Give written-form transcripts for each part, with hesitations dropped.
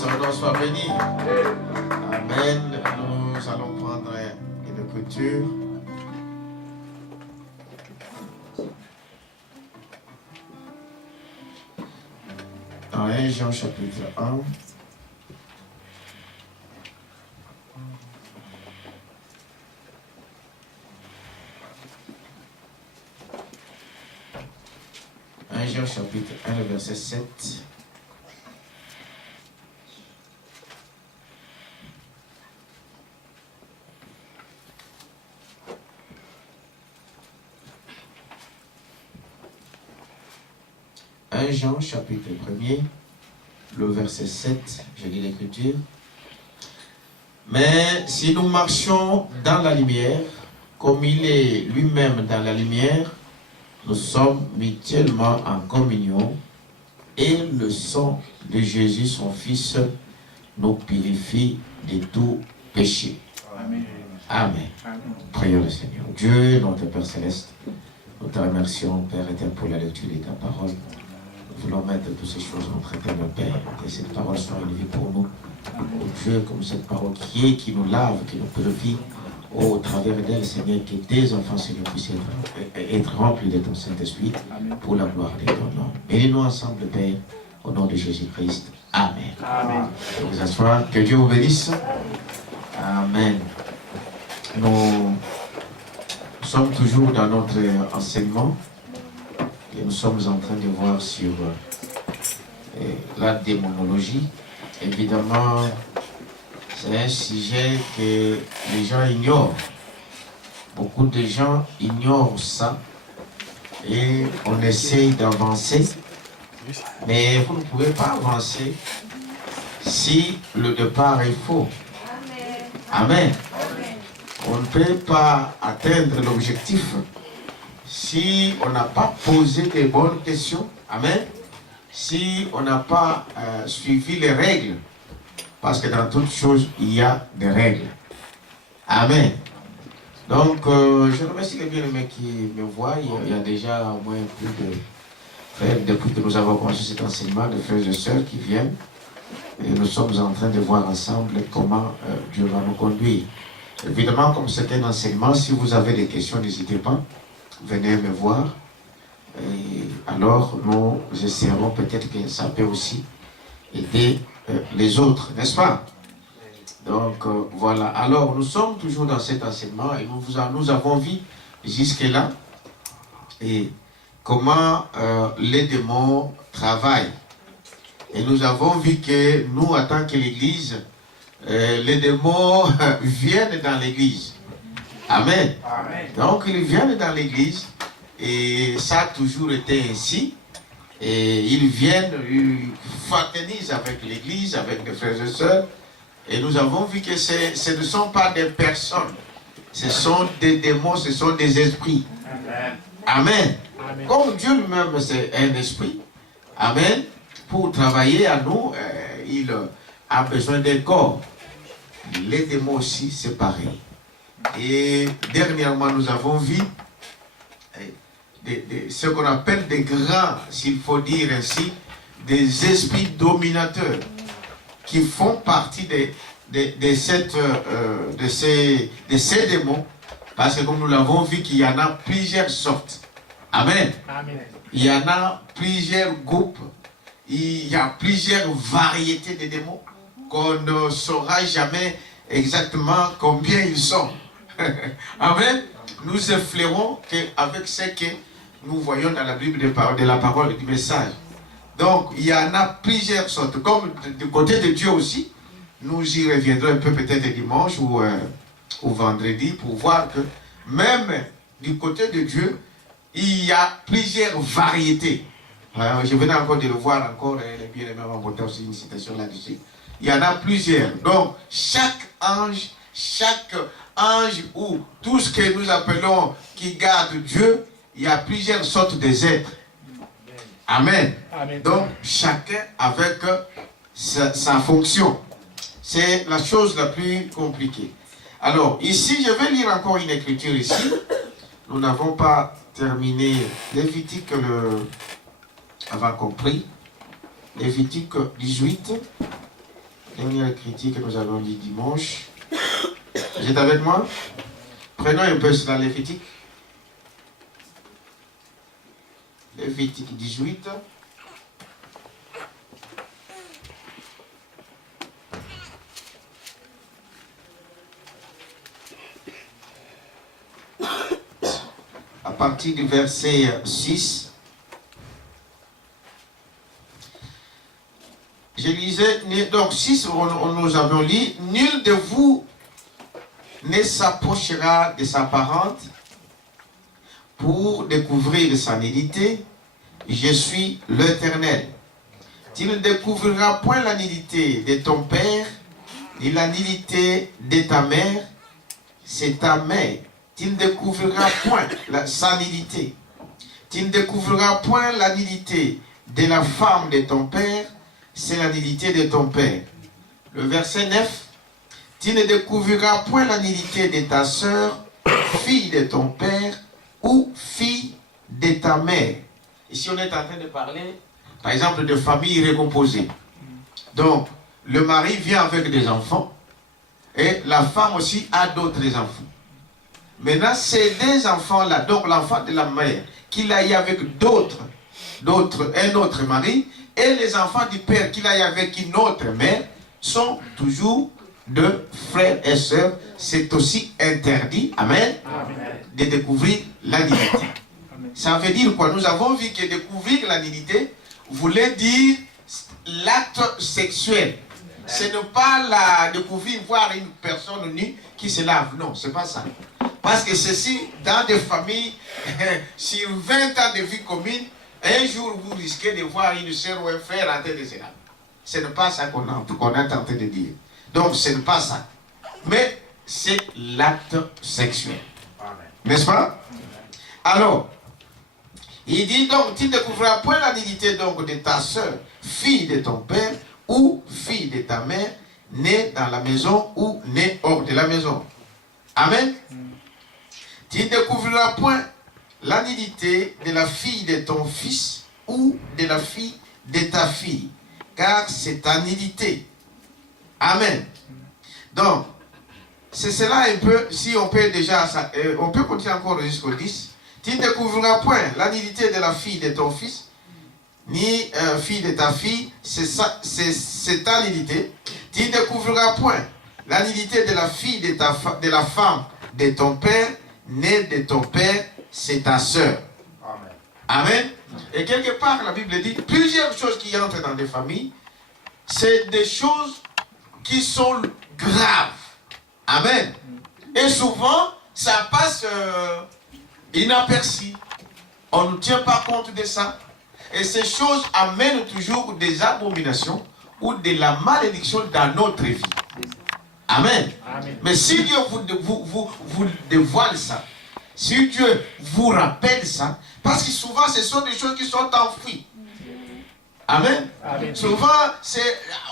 son nom soit béni. Amen. Nous allons prendre une écriture. Dans 1 Jean chapitre 1. Jean chapitre 1, le verset 7. Jean chapitre 1er, le verset 7, je lis l'écriture. Mais si nous marchons dans la lumière, comme il est lui-même dans la lumière, nous sommes mutuellement en communion et le sang de Jésus, son Fils, nous purifie de tout péché. Amen. Amen. Amen. Prions le Seigneur. Dieu, notre Père Céleste, nous te remercions, Père éternel, pour la lecture de ta parole. Nous voulons mettre toutes ces choses entre tes mains, Père, que cette parole soit une vie pour nous. Oh Dieu, comme cette parole qui nous lave, qui nous purifie, au travers d'elle, Seigneur, que tes enfants, Seigneur, puissent être remplis de ton Saint-Esprit pour la gloire de ton nom. Bénis-nous ensemble, Père, au nom de Jésus-Christ. Amen. Amen. Vous asseoir. Que Dieu vous bénisse. Amen. Nous sommes toujours dans notre enseignement et nous sommes en train de voir sur la démonologie. Évidemment, c'est un sujet que les gens ignorent. Beaucoup de gens ignorent ça et on essaye d'avancer. Mais vous ne pouvez pas avancer si le départ est faux. Amen. On ne peut pas atteindre l'objectif si on n'a pas posé des bonnes questions. Amen. Si on n'a pas suivi les règles. Parce que dans toutes choses, il y a des règles. Amen. Donc, je remercie les bien-aimés qui me voient. Il y a déjà au moins plus de frères, depuis que nous avons commencé cet enseignement, de frères et sœurs qui viennent. Et nous sommes en train de voir ensemble comment Dieu va nous conduire. Évidemment, comme c'est un enseignement, si vous avez des questions, n'hésitez pas. Venez me voir. Et alors, nous essaierons peut-être que ça peut aussi aider les autres, n'est-ce pas? Donc, voilà. Alors, nous sommes toujours dans cet enseignement et nous avons vu jusque-là et comment les démons travaillent. Et nous avons vu que nous, en tant que l'Église, les démons viennent dans l'Église. Amen. Amen. Donc, ils viennent dans l'Église et ça a toujours été ainsi. Et ils viennent, ils fraternisent avec l'Église, avec les frères et sœurs. Et nous avons vu que ce ne sont pas des personnes. Ce sont des démons, ce sont des esprits. Amen. Amen. Amen. Comme Dieu lui-même, c'est un esprit. Amen. Pour travailler à nous, il a besoin d'un corps. Les démons aussi, c'est pareil. Et dernièrement, nous avons vu ce qu'on appelle des grands, s'il faut dire ainsi, des esprits dominateurs qui font partie de ces démons, parce que comme nous l'avons vu qu'il y en a plusieurs sortes. Amen. Amen. Il y en a plusieurs groupes, il y a plusieurs variétés de démons qu'on ne saura jamais exactement combien ils sont. Amen. Nous effleurons qu'avec ce que nous voyons dans la Bible de la parole du message. Donc, il y en a plusieurs sortes. Comme du côté de Dieu aussi, nous y reviendrons un peu peut-être dimanche ou vendredi pour voir que même du côté de Dieu, il y a plusieurs variétés. Alors, je venais encore de le voir encore, les bien-aimés vont monter aussi une citation là-dessus. Il y en a plusieurs. Donc, chaque ange ou tout ce que nous appelons qui garde Dieu, il y a plusieurs sortes d'êtres. Amen. Amen. Donc, chacun avec sa fonction. C'est la chose la plus compliquée. Alors, ici, je vais lire encore une écriture ici. Nous n'avons pas terminé Lévitique avant compris. Lévitique 18. dernière critique que nous avons dit dimanche. Vous êtes avec moi? Prenons un peu cela, Lévitique. Lévitique 18. À partir du verset 6. Je lisais, donc 6, nous avons lu, nul de vous ne s'approchera de sa parente pour découvrir sa nudité. Je suis l'Éternel. Tu ne découvriras point la nudité de ton père, ni la nudité de ta mère, c'est ta mère. Tu ne découvriras point sa nudité. Tu ne découvriras point la nudité de la femme de ton père, c'est la nudité de ton père. Le verset 9. Tu ne découvriras point la nudité de ta sœur, fille de ton père, ou fille de ta mère. Ici, on est en train de parler, par exemple, de famille recomposée. Donc, le mari vient avec des enfants, et la femme aussi a d'autres enfants. Maintenant, ces deux enfants-là, donc l'enfant de la mère, qu'il a eu avec un autre mari, et les enfants du père qu'il a eu avec une autre mère, sont toujours de frères et sœurs. C'est aussi interdit, amen, de découvrir la nudité. Ça veut dire quoi? Nous avons vu que découvrir la nudité voulait dire l'acte sexuel. Ce n'est pas la découvrir, voir une personne nue qui se lave. Non, c'est pas ça. Parce que ceci, dans des familles, sur 20 ans de vie commune, un jour vous risquez de voir une sœur ou un frère en train de se laver. Ce n'est pas ça qu'on est en train de dire. Donc ce n'est pas ça. Mais c'est l'acte sexuel. N'est-ce pas? Alors, il dit donc, tu ne découvriras point la nudité donc de ta sœur, fille de ton père, ou fille de ta mère, née dans la maison ou née hors de la maison. Amen. Tu ne découvriras point la nudité de la fille de ton fils ou de la fille de ta fille, car c'est ta nudité. Amen. Donc, c'est cela un peu, si on peut déjà, on peut continuer encore jusqu'au 10. Tu ne découvriras point la nudité de la fille de ton fils, ni fille de ta fille, c'est ta nudité. Tu ne découvriras point la nudité de la fille de la femme de ton père, née de ton père, c'est ta sœur. Amen. Amen. Et quelque part, la Bible dit, plusieurs choses qui entrent dans des familles, c'est des choses qui sont graves. Amen. Et souvent, ça passe inaperçu. On ne tient pas compte de ça. Et ces choses amènent toujours des abominations ou de la malédiction dans notre vie. Amen. Amen. Mais si Dieu vous dévoile ça, si Dieu vous rappelle ça, parce que souvent ce sont des choses qui sont enfouies. Amen. Amen. Souvent,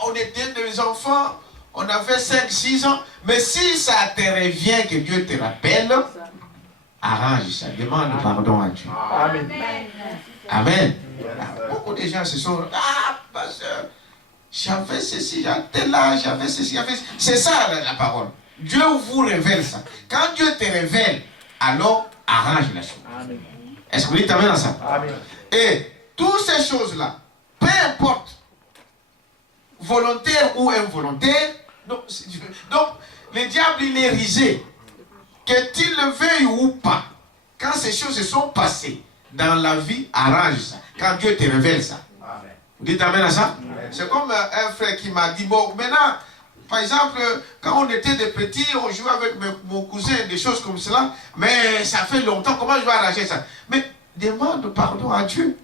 on était des enfants, on avait 5-6 ans, mais si ça te revient que Dieu te rappelle, arrange ça, demande pardon à Dieu. Amen. Amen. Beaucoup de gens se sont, pasteur, j'avais ceci, j'étais là, j'avais ceci, j'avais ceci. C'est ça la parole. Dieu vous révèle ça. Quand Dieu te révèle, alors arrange la chose. Est-ce que vous dites amen à ça? Amen. Et toutes ces choses-là, peu importe, volontaire ou involontaire, donc le diable il est risé. Que tu le veuilles ou pas, quand ces choses se sont passées dans la vie, arrange ça. Quand Dieu te révèle ça. Amen. Vous dites amen à ça? C'est comme un frère qui m'a dit, bon, maintenant, par exemple, quand on était des petits, on jouait avec mon cousin, des choses comme cela, mais ça fait longtemps, comment je vais arranger ça? Mais demande pardon à Dieu.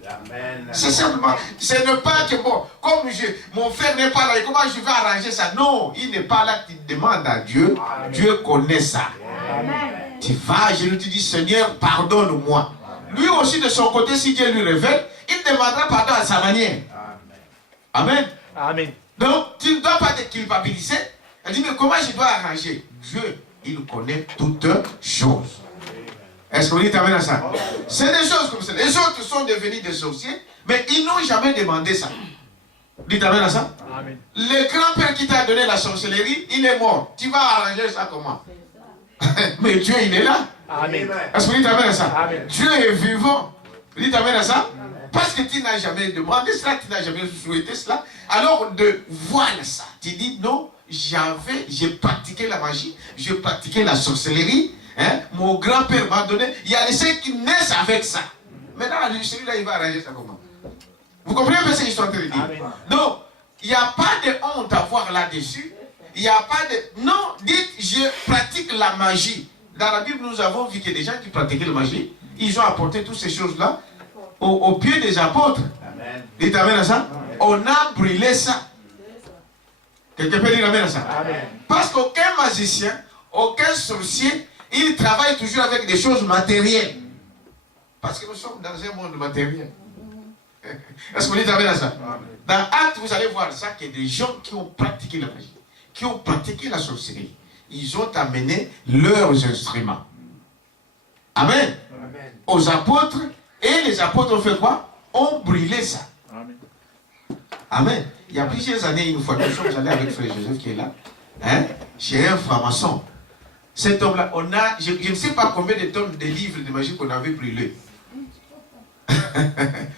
C'est simplement, ce n'est pas que bon, comme mon frère n'est pas là, comment je vais arranger ça? Non, il n'est pas là, tu demandes à Dieu, Amen. Dieu connaît ça. Amen. Tu vas, je lui dis, Seigneur, pardonne-moi. Lui aussi, de son côté, si Dieu lui révèle, il demandera pardon à sa manière. Amen. Amen. Donc, tu ne dois pas te culpabiliser. Elle dit, mais comment je dois arranger? Dieu, il connaît toutes choses. Est-ce que vous dites amen à ça? C'est des choses comme ça. Les autres sont devenus des sorciers, mais ils n'ont jamais demandé ça. Dites amen à ça. Amen. Le grand-père qui t'a donné la sorcellerie, il est mort. Tu vas arranger ça comment? Mais Dieu, il est là. Amen. Est-ce que vous dites amen à ça? Amen. Dieu est vivant. Dites amen à ça. Parce que tu n'as jamais demandé cela, tu n'as jamais souhaité cela. Alors de voir ça, tu dis non, j'ai pratiqué la magie, j'ai pratiqué la sorcellerie. Hein? Mon grand-père m'a donné. Il y a des gens qui naissent avec ça. Maintenant, celui-là, il va arranger ça comment? Vous comprenez un peu ce que je suis en train de dire? Amen. Donc, il n'y a pas de honte à voir là-dessus. Il n'y a pas de... Non, dites, je pratique la magie. Dans la Bible, nous avons vu que des gens qui pratiquaient la magie, ils ont apporté toutes ces choses-là au pied des apôtres. Amen. Dites amen à ça. Amen. On a brûlé ça. Quelqu'un peut dire amen à ça? Amen. Parce qu'aucun magicien, aucun sorcier, il travaille toujours avec des choses matérielles. Parce que nous sommes dans un monde matériel. Est-ce que vous dites amen à ça? Dans Actes, vous allez voir ça, qu'il y a des gens qui ont pratiqué la magie, qui ont pratiqué la sorcellerie. Ils ont amené leurs instruments. Amen. Amen. Aux apôtres, et les apôtres ont fait quoi? Ont brûlé ça. Amen. Amen. Il y a plusieurs années, une fois, nous sommes allés avec Frère Joseph qui est là, hein, chez un franc-maçon. Cet homme-là, on a, je ne sais pas combien de tonnes de livres de magie qu'on avait brûlés.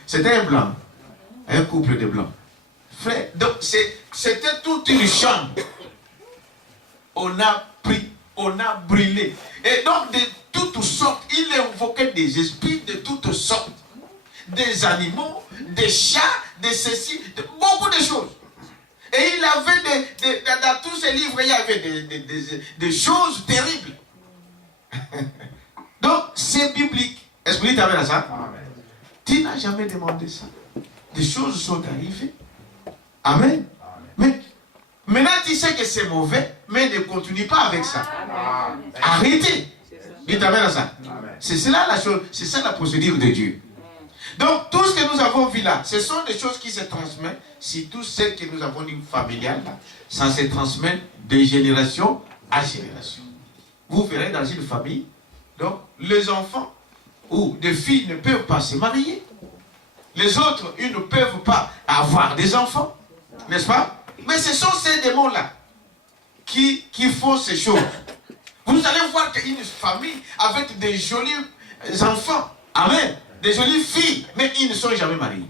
C'était un blanc, un couple de blancs. Frère, donc c'était toute une chambre. On a pris, on a brûlé. Et donc de toutes sortes, il invoquait des esprits de toutes sortes. Des animaux, des chats, de ceci, beaucoup de choses. Et il avait dans tous ces livres, il y avait des choses terribles. Donc c'est biblique. Est-ce que vous dites amen à ça? Amen. Tu n'as jamais demandé ça. Des choses sont arrivées. Amen. Mais maintenant tu sais que c'est mauvais, mais ne continue pas avec ça. Amen. Arrêtez. Dites amen à ça. Amen. C'est cela la chose, c'est ça la procédure de Dieu. Donc tout ce que nous avons vu là, ce sont des choses qui se transmettent, si tout ce que nous avons dit familial là, ça se transmet de génération à génération. Vous verrez dans une famille, donc les enfants ou des filles ne peuvent pas se marier. Les autres, ils ne peuvent pas avoir des enfants, n'est-ce pas? Mais ce sont ces démons-là qui font ces choses. Vous allez voir qu'une famille avec des jolis enfants, amen, des jolies filles, mais ils ne sont jamais mariés.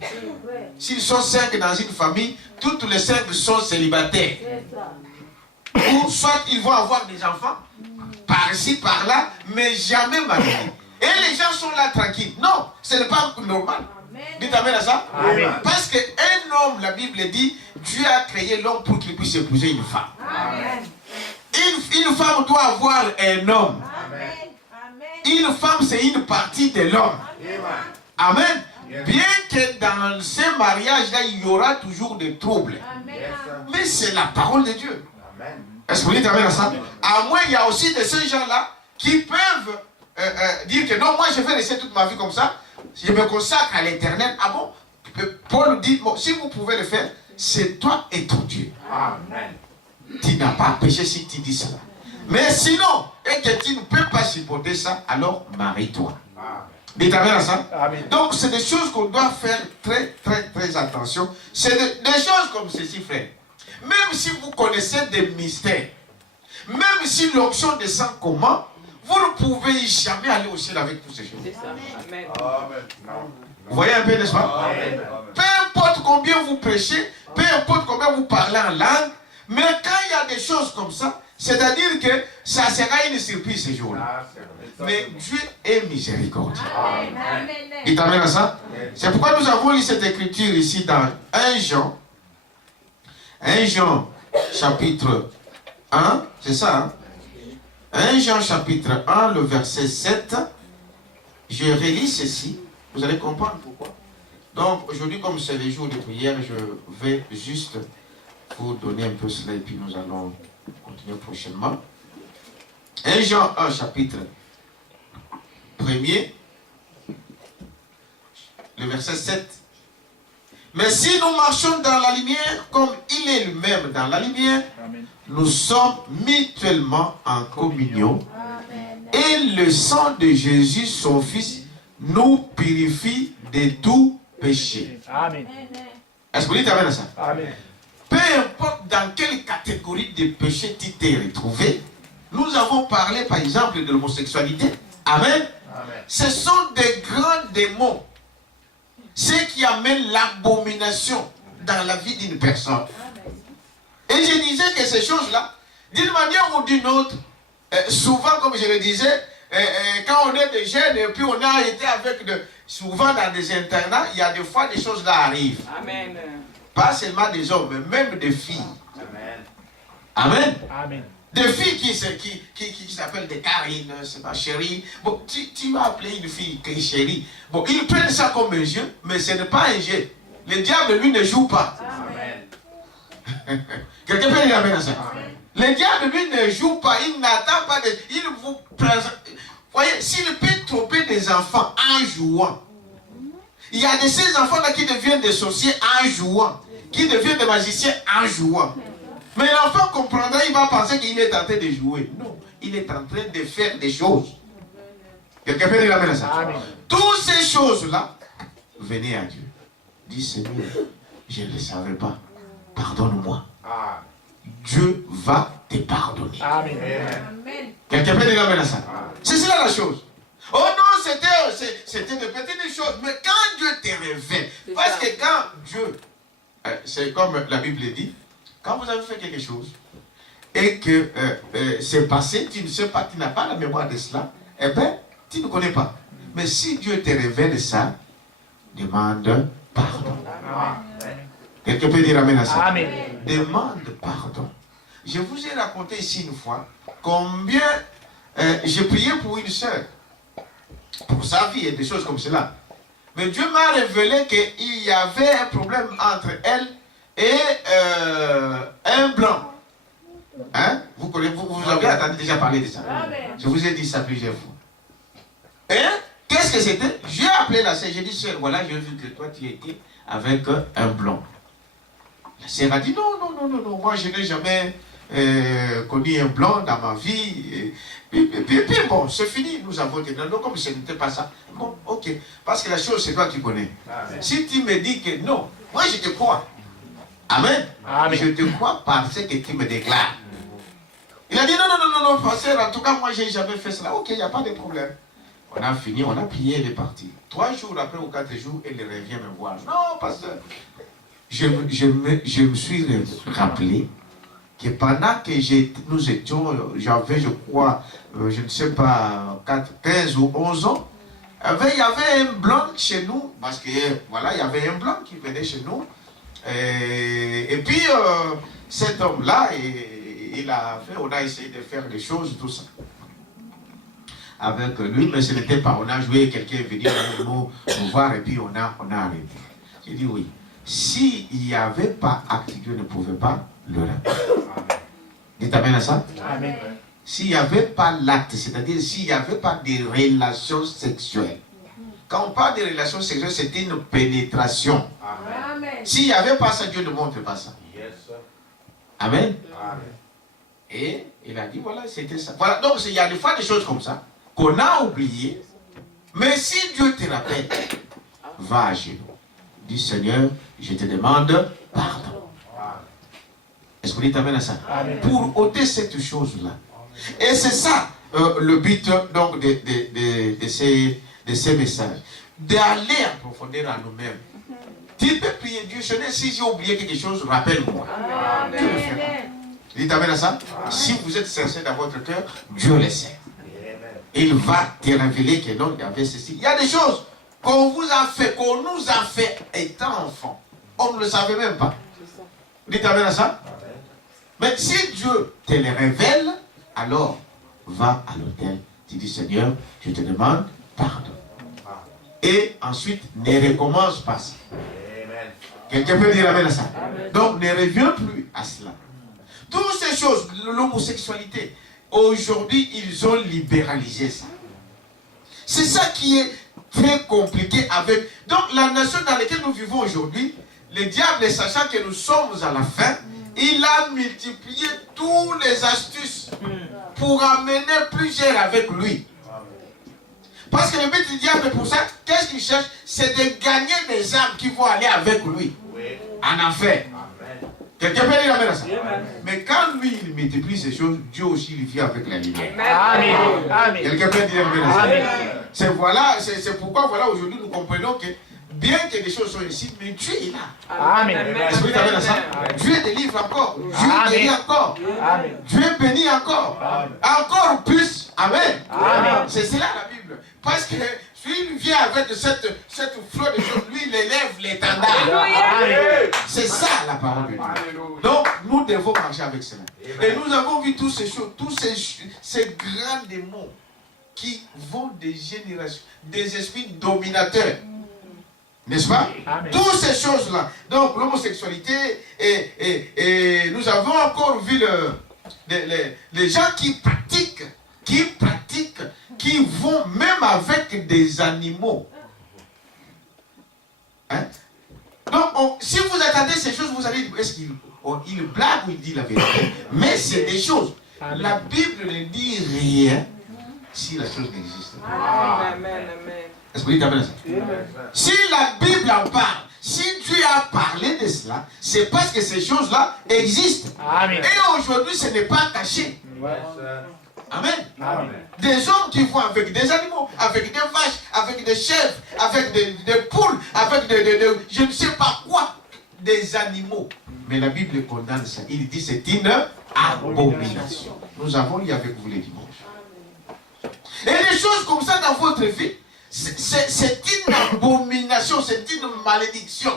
S'ils sont 5 dans une famille, toutes les 5 sont célibataires. Ou soit ils vont avoir des enfants, par-ci, par-là, mais jamais mariés. Et les gens sont là tranquilles. Non, ce n'est pas normal. Dites amen à ça. Amen. Parce qu'un homme, la Bible dit, Dieu a créé l'homme pour qu'il puisse épouser une femme. Amen. Une femme doit avoir un homme. Amen. Une femme, c'est une partie de l'homme. Amen. Bien que dans ce mariage-là, il y aura toujours des troubles. Mais c'est la parole de Dieu. Amen. Est-ce que vous dites amen à ça? À moins, il y a aussi de ces gens-là qui peuvent dire que non, moi je vais rester toute ma vie comme ça. Je me consacre à l'éternel. Ah bon? Paul dit, bon, si vous pouvez le faire, c'est toi et ton Dieu. Amen. Tu n'as pas péché si tu dis cela. Mais sinon, et que tu ne peux pas supporter ça, alors marie-toi. Amen. Dites amen à ça. Amen. Donc, c'est des choses qu'on doit faire très, très, très attention. C'est des choses comme ceci, frère. Même si vous connaissez des mystères, même si l'option descend comment, vous ne pouvez jamais aller au ciel avec toutes ces choses. Amen. Vous voyez un peu, n'est-ce pas? Amen. Peu importe combien vous prêchez, peu importe combien vous parlez en langue, mais quand il y a des choses comme ça, c'est-à-dire que ça sera une surprise ce jour-là. Mais Dieu est miséricordieux. Amen. Il t'amène à ça? C'est pourquoi nous avons lu cette écriture ici dans 1 Jean. 1 Jean chapitre 1, c'est ça, hein? 1 Jean chapitre 1, le verset 7. Je relis ceci, vous allez comprendre pourquoi. Donc aujourd'hui, comme c'est les jours de prière, je vais juste vous donner un peu cela et puis nous allons continuer prochainement. 1 Jean 1 chapitre 1er, le verset 7. Mais si nous marchons dans la lumière, comme il est lui-même dans la lumière, Amen. nous sommes mutuellement en communion. Amen. Et le sang de Jésus, son Fils, nous purifie de tout péché. Amen. Est-ce que vous dites amen à ça? Amen. Peu importe dans quelle catégorie de péché tu t'es retrouvé, nous avons parlé par exemple de l'homosexualité. Amen. Amen. Ce sont des grands démons. Ceux qui amènent l'abomination dans la vie d'une personne. Et je disais que ces choses-là, d'une manière ou d'une autre, souvent, comme je le disais, quand on est des jeunes et puis on a été avec souvent dans des internats, il y a des fois des choses là arrivent. Amen. Pas seulement des hommes, mais même des filles. Amen. Amen. Amen. Des filles qui s'appellent des Karine, c'est pas chérie. Bon, tu vas appeler une fille qui est chérie. Bon, ils prennent ça comme un jeu, mais ce n'est pas un jeu. Le diable, lui, ne joue pas. Amen. Quelqu'un peut dire amen à ça? Amen. Le diable, lui, ne joue pas. Il n'attend pas de... Il vous présente... Voyez, s'il peut tromper des enfants en jouant, il y a de ces enfants-là qui deviennent des sorciers en jouant, qui deviennent des magiciens en jouant. Mais l'enfant comprendra, il va penser qu'il est en train de jouer. Non, il est en train de faire des choses. Quelqu'un peut dire amen à ça? Amen. Toutes ces choses-là, venez à Dieu. Dis Seigneur, je ne le savais pas. Pardonne-moi. Ah. Dieu va te pardonner. Amen. Quelqu'un peut dire amen à ça? C'est cela la chose. Oh non, c'était de petites choses. Mais quand Dieu te révèle, parce que quand Dieu, c'est comme la Bible dit, quand vous avez fait quelque chose et que c'est passé, tu ne sais pas, tu n'as pas la mémoire de cela, eh bien, tu ne connais pas. Mais si Dieu te révèle ça, demande pardon. Amen. Quelqu'un peut dire amen à ça? Amen. Demande pardon. Je vous ai raconté ici une fois combien j'ai prié pour une soeur, pour sa vie et des choses comme cela. Mais Dieu m'a révélé qu'il y avait un problème entre elle et un blanc. Hein? Vous avez entendu déjà parler de ça? Je vous ai dit ça plusieurs fois. Et qu'est-ce que c'était? J'ai appelé la sœur, j'ai dit, sœur, voilà, j'ai vu que toi tu étais avec un blanc. La sœur a dit, non, moi je n'ai jamais connu un blanc dans ma vie. Puis bon, c'est fini, nous avons dit, non, comme ce n'était pas ça. Bon, ok, parce que la chose c'est toi qui connais. Amen. Si tu me dis que non, moi je te crois. Amen. Amen. Je te crois parce que tu me déclares. Il a dit, non, pasteur, en tout cas, moi j'ai jamais fait cela. Ok, il n'y a pas de problème. On a fini, on a prié, elle est partie. 3 jours après ou 4 jours, elle revient me voir. Non, pasteur. Je me suis rappelé que pendant que nous étions, j'avais, je crois, je ne sais pas, 15 ou 11 ans, il y avait un blanc chez nous, parce que voilà, il y avait un blanc qui venait chez nous. Et puis, cet homme-là, il a fait, on a essayé de faire des choses, tout ça. Avec lui, mais ce n'était pas, on a joué, quelqu'un est venu nous voir et puis on a arrêté. J'ai dit oui. S'il n'y avait pas acte, Dieu ne pouvait pas le rendre. Dites amen à ça? Amen. S'il n'y avait pas l'acte, c'est-à-dire s'il n'y avait pas de relations sexuelles. Quand on parle de relations sexuelles, c'est une pénétration. Amen. S'il n'y avait pas ça, Dieu ne montre pas ça. Yes, sir. Amen. Amen. Et il a dit, voilà, c'était ça. Voilà, donc il y a des fois des choses comme ça qu'on a oubliées. Mais si Dieu te rappelle, va à genoux. Dis Seigneur, je te demande pardon. Est-ce que vous dites amen à ça? Amen. Pour ôter cette chose-là. Et c'est ça le but donc de ces messages. D'aller en profondeur en nous-mêmes. Tu peux prier Dieu, Seigneur, si j'ai oublié quelque chose, rappelle-moi. Dieu le fera. Dites amen à ça? Si vous êtes sincère dans votre cœur, Dieu le sait. Il va te révéler que non, il y avait ceci. Il y a des choses qu'on vous a fait, qu'on nous a fait étant enfants. On ne le savait même pas. Dites amen à ça? Mais si Dieu te le révèle, alors va à l'autel. Tu dis Seigneur, je te demande pardon. Et ensuite, ne recommence pas ça. Quelqu'un peut dire amen à ça? Donc ne reviens plus à cela. Toutes ces choses, l'homosexualité, aujourd'hui, ils ont libéralisé ça. C'est ça qui est très compliqué avec... Donc, la nation dans laquelle nous vivons aujourd'hui, le diable, sachant que nous sommes à la fin, il a multiplié toutes les astuces pour amener plusieurs avec lui. Parce que le but du diable, pour ça, qu'est-ce qu'il cherche? C'est de gagner des âmes qui vont aller avec lui. en enfer. Amen. Quelqu'un peut dire amen à ça? Amen. Mais quand lui, il multiplie ces choses, Dieu aussi il vient avec la lumière. Amen. Amen. Quelqu'un peut dire amen à ça? Amen. C'est pourquoi voilà, aujourd'hui nous comprenons que bien que des choses soient ici, mais Dieu est là. Amen. Est-ce que tu amènes à ça? Dieu délivre encore. Dieu guérit encore. Amen. Dieu bénit encore. Encore plus. Amen. Amen. C'est cela la Bible. Parce que s'il vient avec cette flot de choses, lui il élève l'étendard. Amen. C'est ça la parole de Dieu. Donc nous devons marcher avec cela. Et nous avons vu toutes ces choses, tous ces grands démons qui vont des générations, des esprits dominateurs. N'est-ce pas? Amen. Toutes ces choses-là. Donc l'homosexualité, et nous avons encore vu les gens qui pratiquent, qui vont même avec des animaux. Hein? Donc si vous attendez ces choses, vous allez dire, est-ce qu'il blague ou il dit la vérité? Mais c'est des choses. Amen. La Bible ne dit rien si la chose n'existe pas. Amen. Est-ce que vous dites amen à ça? Si la Bible en parle, si Dieu a parlé de cela, c'est parce que ces choses-là existent. Amen. Et aujourd'hui, ce n'est pas caché. Amen. Amen. Des hommes qui vont avec des animaux, avec des vaches, avec des chèvres, avec des poules, avec je ne sais pas quoi, des animaux. Mais la Bible condamne ça. Il dit c'est une abomination. Nous avons lu avec vous les dimanches. Et des choses comme ça dans votre vie, c'est une abomination, c'est une malédiction.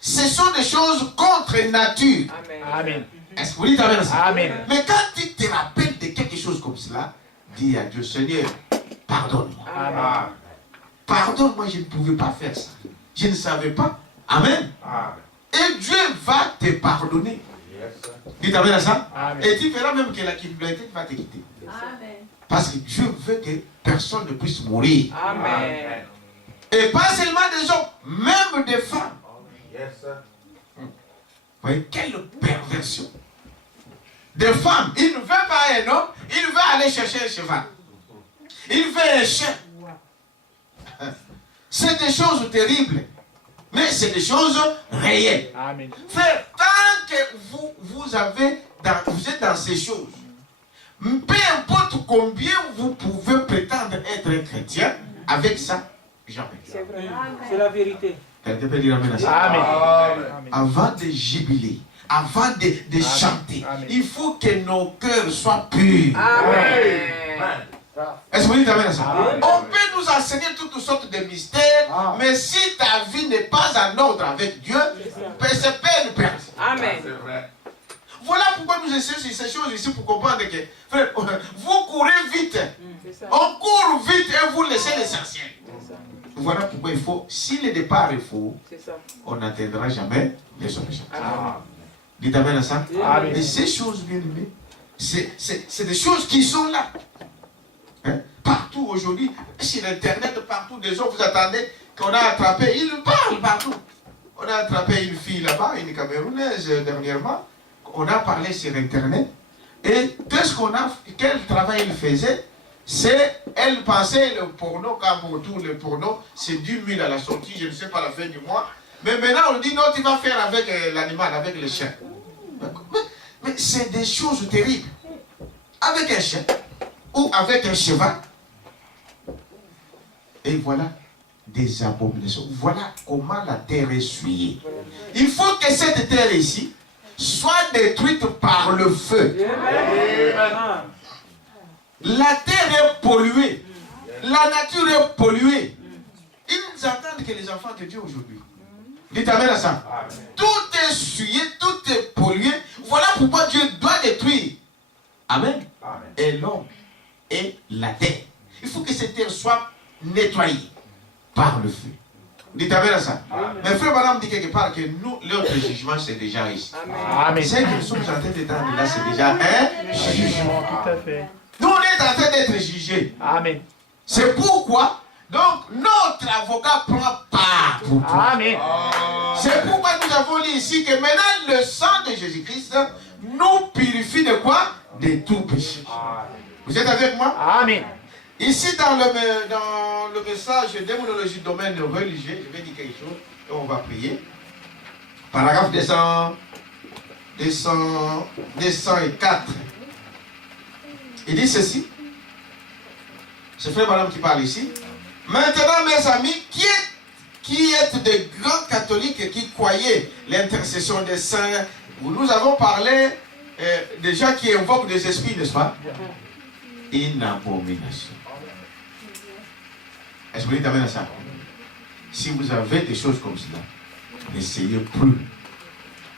Ce sont des choses contre nature. Amen. Est-ce que vous dites amen à ça? Amen. Mais quand tu te rappelles de quelque chose comme cela, dis à Dieu, Seigneur, pardonne-moi. Amen. Pardonne-moi, je ne pouvais pas faire ça. Je ne savais pas. Amen. Et Dieu va te pardonner. Dites amen à ça. Amen. Et tu verras même que la culpabilité va te quitter. Amen. Parce que Dieu veut que personne ne puisse mourir. Amen. Et pas seulement des hommes, même des femmes. Vous voyez, quelle perversion. Des femmes, il ne veut pas un homme, il veut aller chercher un cheval. Il veut un chien. C'est des choses terribles. Mais c'est des choses réelles. Amen. Frère, tant que vous êtes dans ces choses, peu importe combien vous pouvez prétendre être un chrétien, avec ça, jamais. C'est vrai. C'est la vérité. Quelqu'un peut dire amen à ça? Amen. Avant de jubiler, avant de chanter, Amen. il faut que nos cœurs soient purs. Amen. Est-ce que vous dites amen à ça? Amen. On peut nous enseigner toutes sortes de mystères, mais si ta vie n'est pas en ordre avec Dieu, c'est peine perdue. Amen. Voilà pourquoi nous essayons sur ces choses ici pour comprendre que, frère, vous courez vite. C'est ça. On court vite et vous laissez l'essentiel. Voilà pourquoi il faut, si le départ est faux, C'est ça. on n'atteindra jamais les objectifs. Amen. Dites amen à ça. Amen. Et ces choses, bien aimées, c'est des choses qui sont là. Hein? Partout aujourd'hui, sur Internet, partout, des gens, vous attendez qu'on a attrapé, ils parlent partout. On a attrapé une fille là-bas, une Camerounaise dernièrement. On a parlé sur Internet. Et quel travail elle faisait? C'est, elle pensait le porno, comme pour tout le porno, c'est 10 000 à la sortie, je ne sais pas la fin du mois. Mais maintenant on dit non, tu vas faire avec l'animal, avec le chien. Mais c'est des choses terribles. Avec un chien ou avec un cheval. Et voilà des abominations. Voilà comment la terre est souillée. Il faut que cette terre ici soit détruite par le feu. Amen. La terre est polluée. La nature est polluée. Ils attendent que les enfants de Dieu aujourd'hui. Dites amen à ça. Tout est souillé, tout est pollué. Voilà pourquoi Dieu doit détruire. Amen. Et l'homme et la terre. Il faut que cette terre soit nettoyée par le feu. Dites amen à ça. Mais frère Madame dit quelque part que nous, notre jugement, c'est déjà réussi. Amen. Ce que nous sommes en train d'entendre là, c'est déjà un jugement. Tout à fait. Nous, on est en train d'être jugés. Amen. C'est pourquoi, donc, notre avocat prend part pour toi. Amen. C'est pourquoi nous avons lu ici que maintenant le sang de Jésus-Christ nous purifie de quoi? De tout péché. Vous êtes avec moi? Amen. Ici, dans le message démonologie domaine religieux, je vais dire quelque chose et on va prier. Paragraphe 204. Il dit ceci. C'est frère Madame qui parle ici. Maintenant, mes amis, qui êtes des grands catholiques et qui croyez l'intercession des saints, nous avons parlé des gens qui invoquent des esprits, n'est-ce pas? Une abomination. Est-ce que vous dites amen à ça? Si vous avez des choses comme cela, n'essayez plus.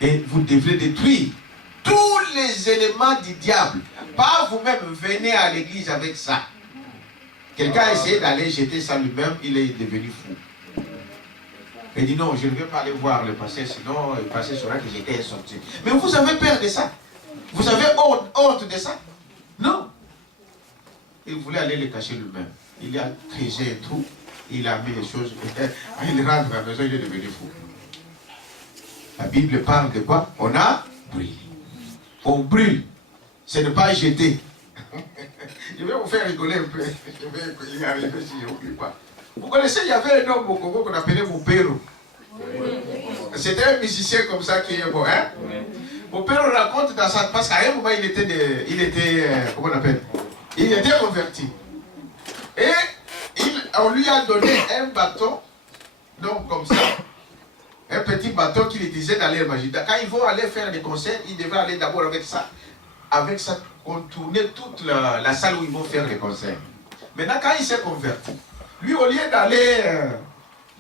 Et vous devrez détruire tous les éléments du diable. Pas vous-même, venez à l'église avec ça. Quelqu'un a essayé d'aller jeter ça lui-même, il est devenu fou. Il dit non, je ne vais pas aller voir le pasteur, sinon le pasteur saura que j'étais sorti. Mais vous avez peur de ça? Vous avez honte de ça? Non. Il voulait aller le cacher lui-même. Il a creusé un trou, il a mis les choses, il rentre à la maison, il est devenu fou. La Bible parle de quoi? On a brûlé. On brûle. Ce n'est pas jeter. Je vais vous faire rigoler un peu. Je vais y arriver si je n'oublie pas. Vous connaissez, il y avait un homme au Congo qu'on appelait Mopero. C'était un musicien comme ça qui est bon. Hein? Mopero raconte dans sa... Parce qu'à un moment, il était comment on appelle? Il était converti. Et on lui a donné un bâton, donc comme ça, un petit bâton qu'il utilisait dans l'air magique. Quand ils vont aller faire des concerts, ils devaient aller d'abord avec ça. Avec ça, contourner toute la salle où ils vont faire les concerts. Maintenant, quand il s'est converti, lui, au lieu d'aller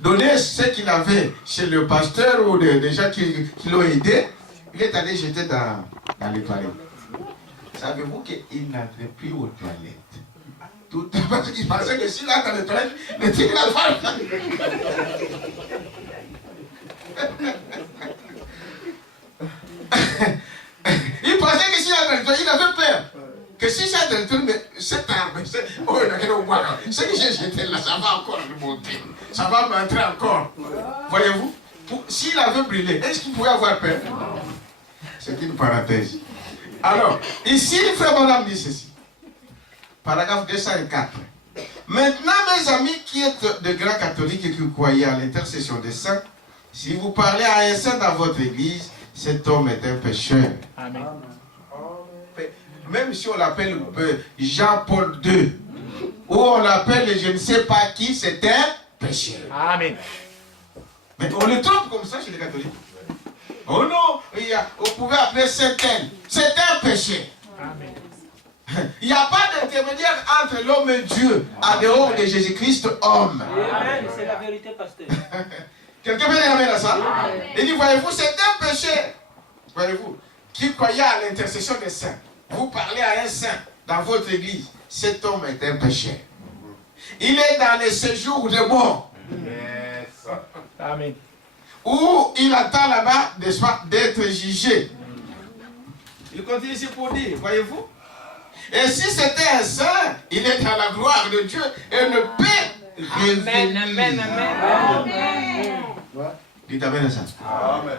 donner ce qu'il avait chez le pasteur ou des gens qui l'ont aidé, il est allé jeter dans les toilettes. Savez-vous qu'il n'entrait plus aux toilettes? Tout parce qu'il pensait que s'il entre dans les toilettes, le tigre va faire. Il pensait que s'il entre dans les toilettes, il avait peur. Que si j'ai dans les toilettes, mais cette arme, ce que j'ai jeté là, ça va encore remonter. Ça va m'entrer encore. Voyez-vous? S'il avait brûlé, est-ce qu'il pouvait avoir peur? C'est une parenthèse. Alors, ici, frère Bonhomme dit ceci. Paragraphe 204. Maintenant, mes amis qui êtes de grands catholiques et qui croyez à l'intercession des saints, si vous parlez à un saint dans votre église, cet homme est un pécheur. Amen. Même si on l'appelle Jean-Paul II, ou on l'appelle je ne sais pas qui, c'est un pécheur. Amen. Mais on le trompe comme ça chez les catholiques. Oh non, on pouvait appeler Saint-Tel. C'est un péché. Amen. Il n'y a pas d'intermédiaire entre l'homme et Dieu, en dehors de Jésus-Christ, homme. Amen. C'est la vérité, pasteur. Quelqu'un peut dire amen à ça? Il dit, voyez-vous, c'est un péché. Voyez-vous, qui croyait à l'intercession des saints. Vous parlez à un saint dans votre église. Cet homme est un péché. Il est dans les séjours de mort. Yes. Amen. Où il attend là-bas, n'est-ce pas, d'être jugé. Il continue ici pour dire, voyez-vous. Et si c'était un saint, il est dans la gloire de Dieu et ne peut revenir. Amen, amen. Dites amen à ça. Amen.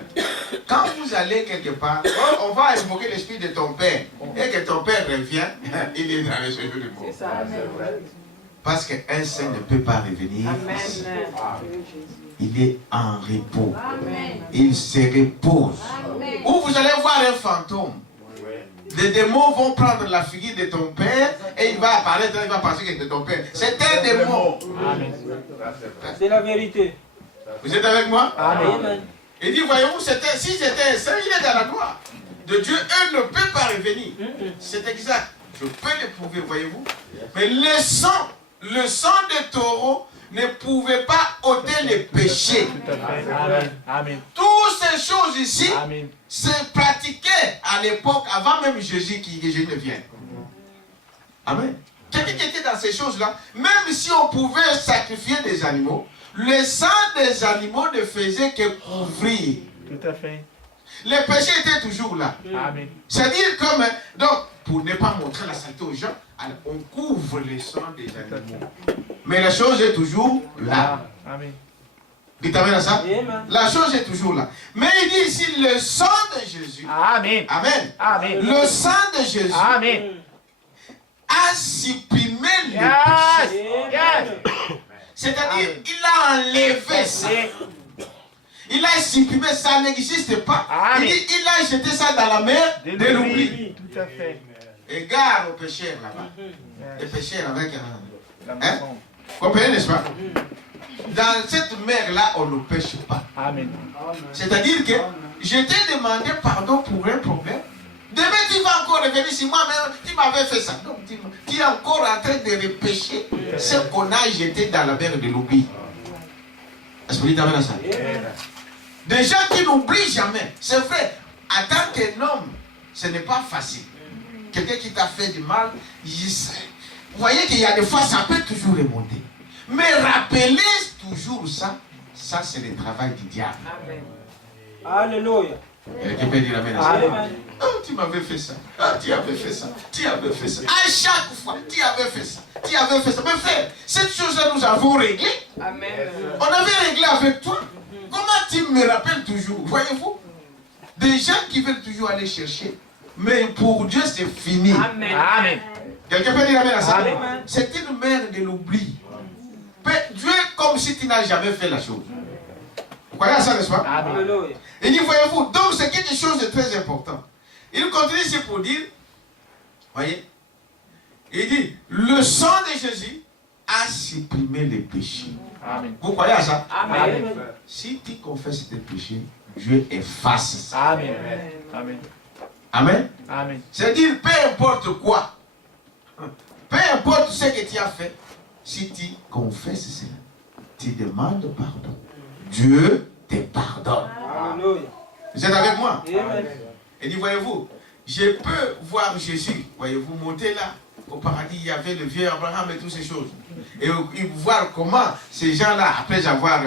Quand vous allez quelque part, on va invoquer l'esprit de ton père. Et que ton père revient, il est dans les séjours de mort. C'est ça. Parce qu'un saint ne peut pas revenir. ici. Il est en repos. Il se repose. Ou vous allez voir un fantôme. Les démons vont prendre la figure de ton père et il va apparaître, il va penser que c'est ton père. C'est un démon. Amen. C'est la vérité. Vous êtes avec moi? Amen. Il dit, voyez-vous, si c'était un saint, il est dans la gloire de Dieu. Eux ne peut pas revenir. C'est exact. Je peux le prouver, voyez-vous. Mais le sang de taureau ne pouvait pas ôter les péchés. Tout à fait. Amen. Amen. Toutes ces choses ici Amen. se pratiquaient à l'époque, avant même Jésus ne vienne. Amen. Quelqu'un qui était dans ces choses-là, même si on pouvait sacrifier des animaux, le sang des animaux ne faisait que couvrir. Tout à fait. Les péchés étaient toujours là. Amen. C'est-à-dire comme, donc, pour ne pas montrer la saleté aux gens, alors on couvre le sang des animaux. Mais la chose est toujours là. Amen. Dites amen à ça. Amen. La chose est toujours là. Mais il dit ici, le sang de Jésus. Amen. Amen. Amen. Le sang de Jésus Amen. a supprimé le Yes. péché. Yes. C'est-à-dire, il a enlevé ça. Il a supprimé, ça n'existe pas. Amen. Il dit, il a jeté ça dans la mer de l'oubli. Tout à fait. Égare aux pécheurs là-bas. Les pécheurs avec La hein? maison. Comprenez, n'est-ce pas? Dans cette mer-là, on ne pêche pas. Amen. C'est-à-dire que je t'ai demandé pardon pour un problème. Demain, tu vas encore revenir sur moi-même. Tu m'avais fait ça. Donc, tu es encore en train de repêcher ce qu'on a jeté dans la mer de l'oubli. Est-ce que vous t'amène à ça? Des gens qui n'oublient jamais. C'est vrai, en tant qu'un homme, ce n'est pas facile. Quelqu'un qui t'a fait du mal, vous voyez qu'il y a des fois, ça peut toujours remonter. Mais rappelez toujours ça. Ça, c'est le travail du diable. Amen. Alléluia. Quelqu'un peut dire amen à ça. Amen. Oh, tu m'avais fait ça. Ah, tu avais fait ça. Tu avais fait ça. À chaque fois, tu avais fait ça. Tu avais fait ça. Mais frère, cette chose-là, nous avons réglé. Amen. On avait réglé avec toi. Comment tu me rappelles toujours? Voyez-vous? Des gens qui veulent toujours aller chercher. Mais pour Dieu, c'est fini. Amen. Amen. Quelqu'un peut dire amen à ça? Amen. C'est une mer de l'oubli. Mais Dieu est comme si tu n'as jamais fait la chose. Vous croyez à ça, n'est-ce pas? Alléluia. Il dit, voyez-vous, donc c'est quelque chose de très important. Il continue ici pour dire, voyez, il dit, le sang de Jésus a supprimé les péchés. Amen. Vous croyez à ça? Amen. Si tu confesses tes péchés, Dieu efface ça. Amen. Amen. Amen. Amen. C'est-à-dire, peu importe quoi, peu importe ce que tu as fait, si tu confesses cela, tu demandes pardon. Dieu te pardonne. Alléluia. Vous êtes avec moi? Amen. Il dit, voyez-vous, je peux voir Jésus, voyez-vous, monter là, au paradis, il y avait le vieux Abraham et toutes ces choses. Et voir comment ces gens-là, après avoir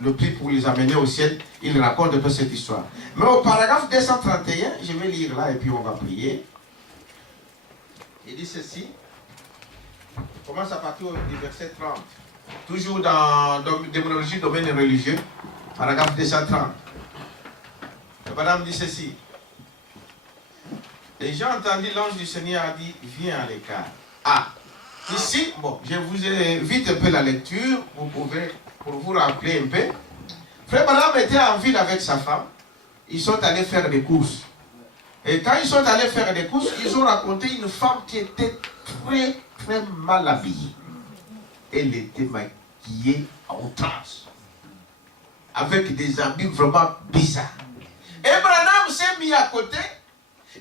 le prix pour les amener au ciel, ils racontent un peu cette histoire. Mais au paragraphe 231, je vais lire là et puis on va prier. Il dit ceci. On commence à partir du verset 30. Toujours dans démonologie, domaine religieux, paragraphe 230. Le madame dit ceci. Et j'ai entendu l'ange du Seigneur a dit, viens à l'écart. Ah, ici, bon, je vous évite un peu la lecture, vous pouvez, pour vous rappeler un peu. Frère Branham était en ville avec sa femme, ils sont allés faire des courses. Et quand ils sont allés faire des courses, ils ont raconté une femme qui était très, très mal habillée. Elle était maquillée à outrance, avec des habits vraiment bizarres. Et Branham s'est mis à côté.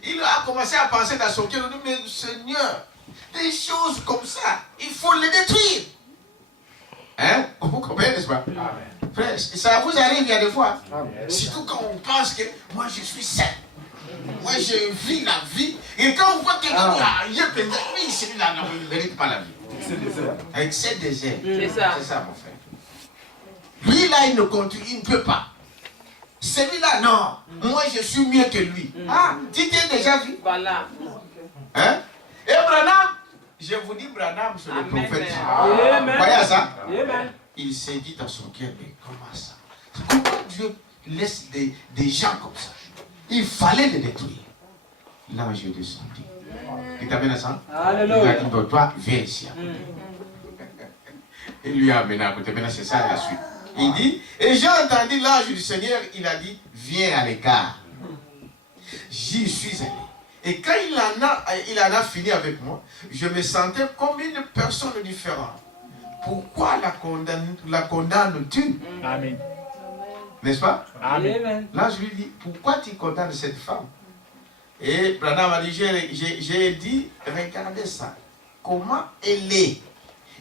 Il a commencé à penser dans son cœur, il dit, mais Seigneur, des choses comme ça, il faut les détruire. Hein? Vous comprenez, n'est-ce pas? Amen. Frère, ça vous arrive il y a des fois. Amen. Surtout quand on pense que moi je suis sain. Moi je vis la vie. Et quand on voit quelqu'un qui a peut-être, oui, celui-là, non, il ne mérite pas la vie. Excès désert. C'est ça. C'est ça, mon frère. Lui là, il ne continue, il ne peut pas. Celui-là, non. Moi, je suis mieux que lui. Ah, tu t'es déjà vu? Voilà. Hein? Et Branham, je vous dis, Branham, c'est le prophète. Amen. Vous voyez ça? Amen. Il s'est dit dans son cœur, mais comment ça? Comment Dieu laisse des gens comme ça? Il fallait les détruire. L'ange est descendu. Il t'amène à ça? Alléluia. Il a dit, donc toi, viens ici. Il lui a amené à côté. Maintenant, c'est ça la suite. Il dit, et j'ai entendu l'ange du Seigneur, il a dit, viens à l'écart. J'y suis allé. Et quand il en a fini avec moi, je me sentais comme une personne différente. Pourquoi la condamnes-tu? Amen. N'est-ce pas? Amen. Là, je lui dis, pourquoi tu condamnes cette femme? Et Branham a dit, j'ai dit, regardez ça. Comment elle est.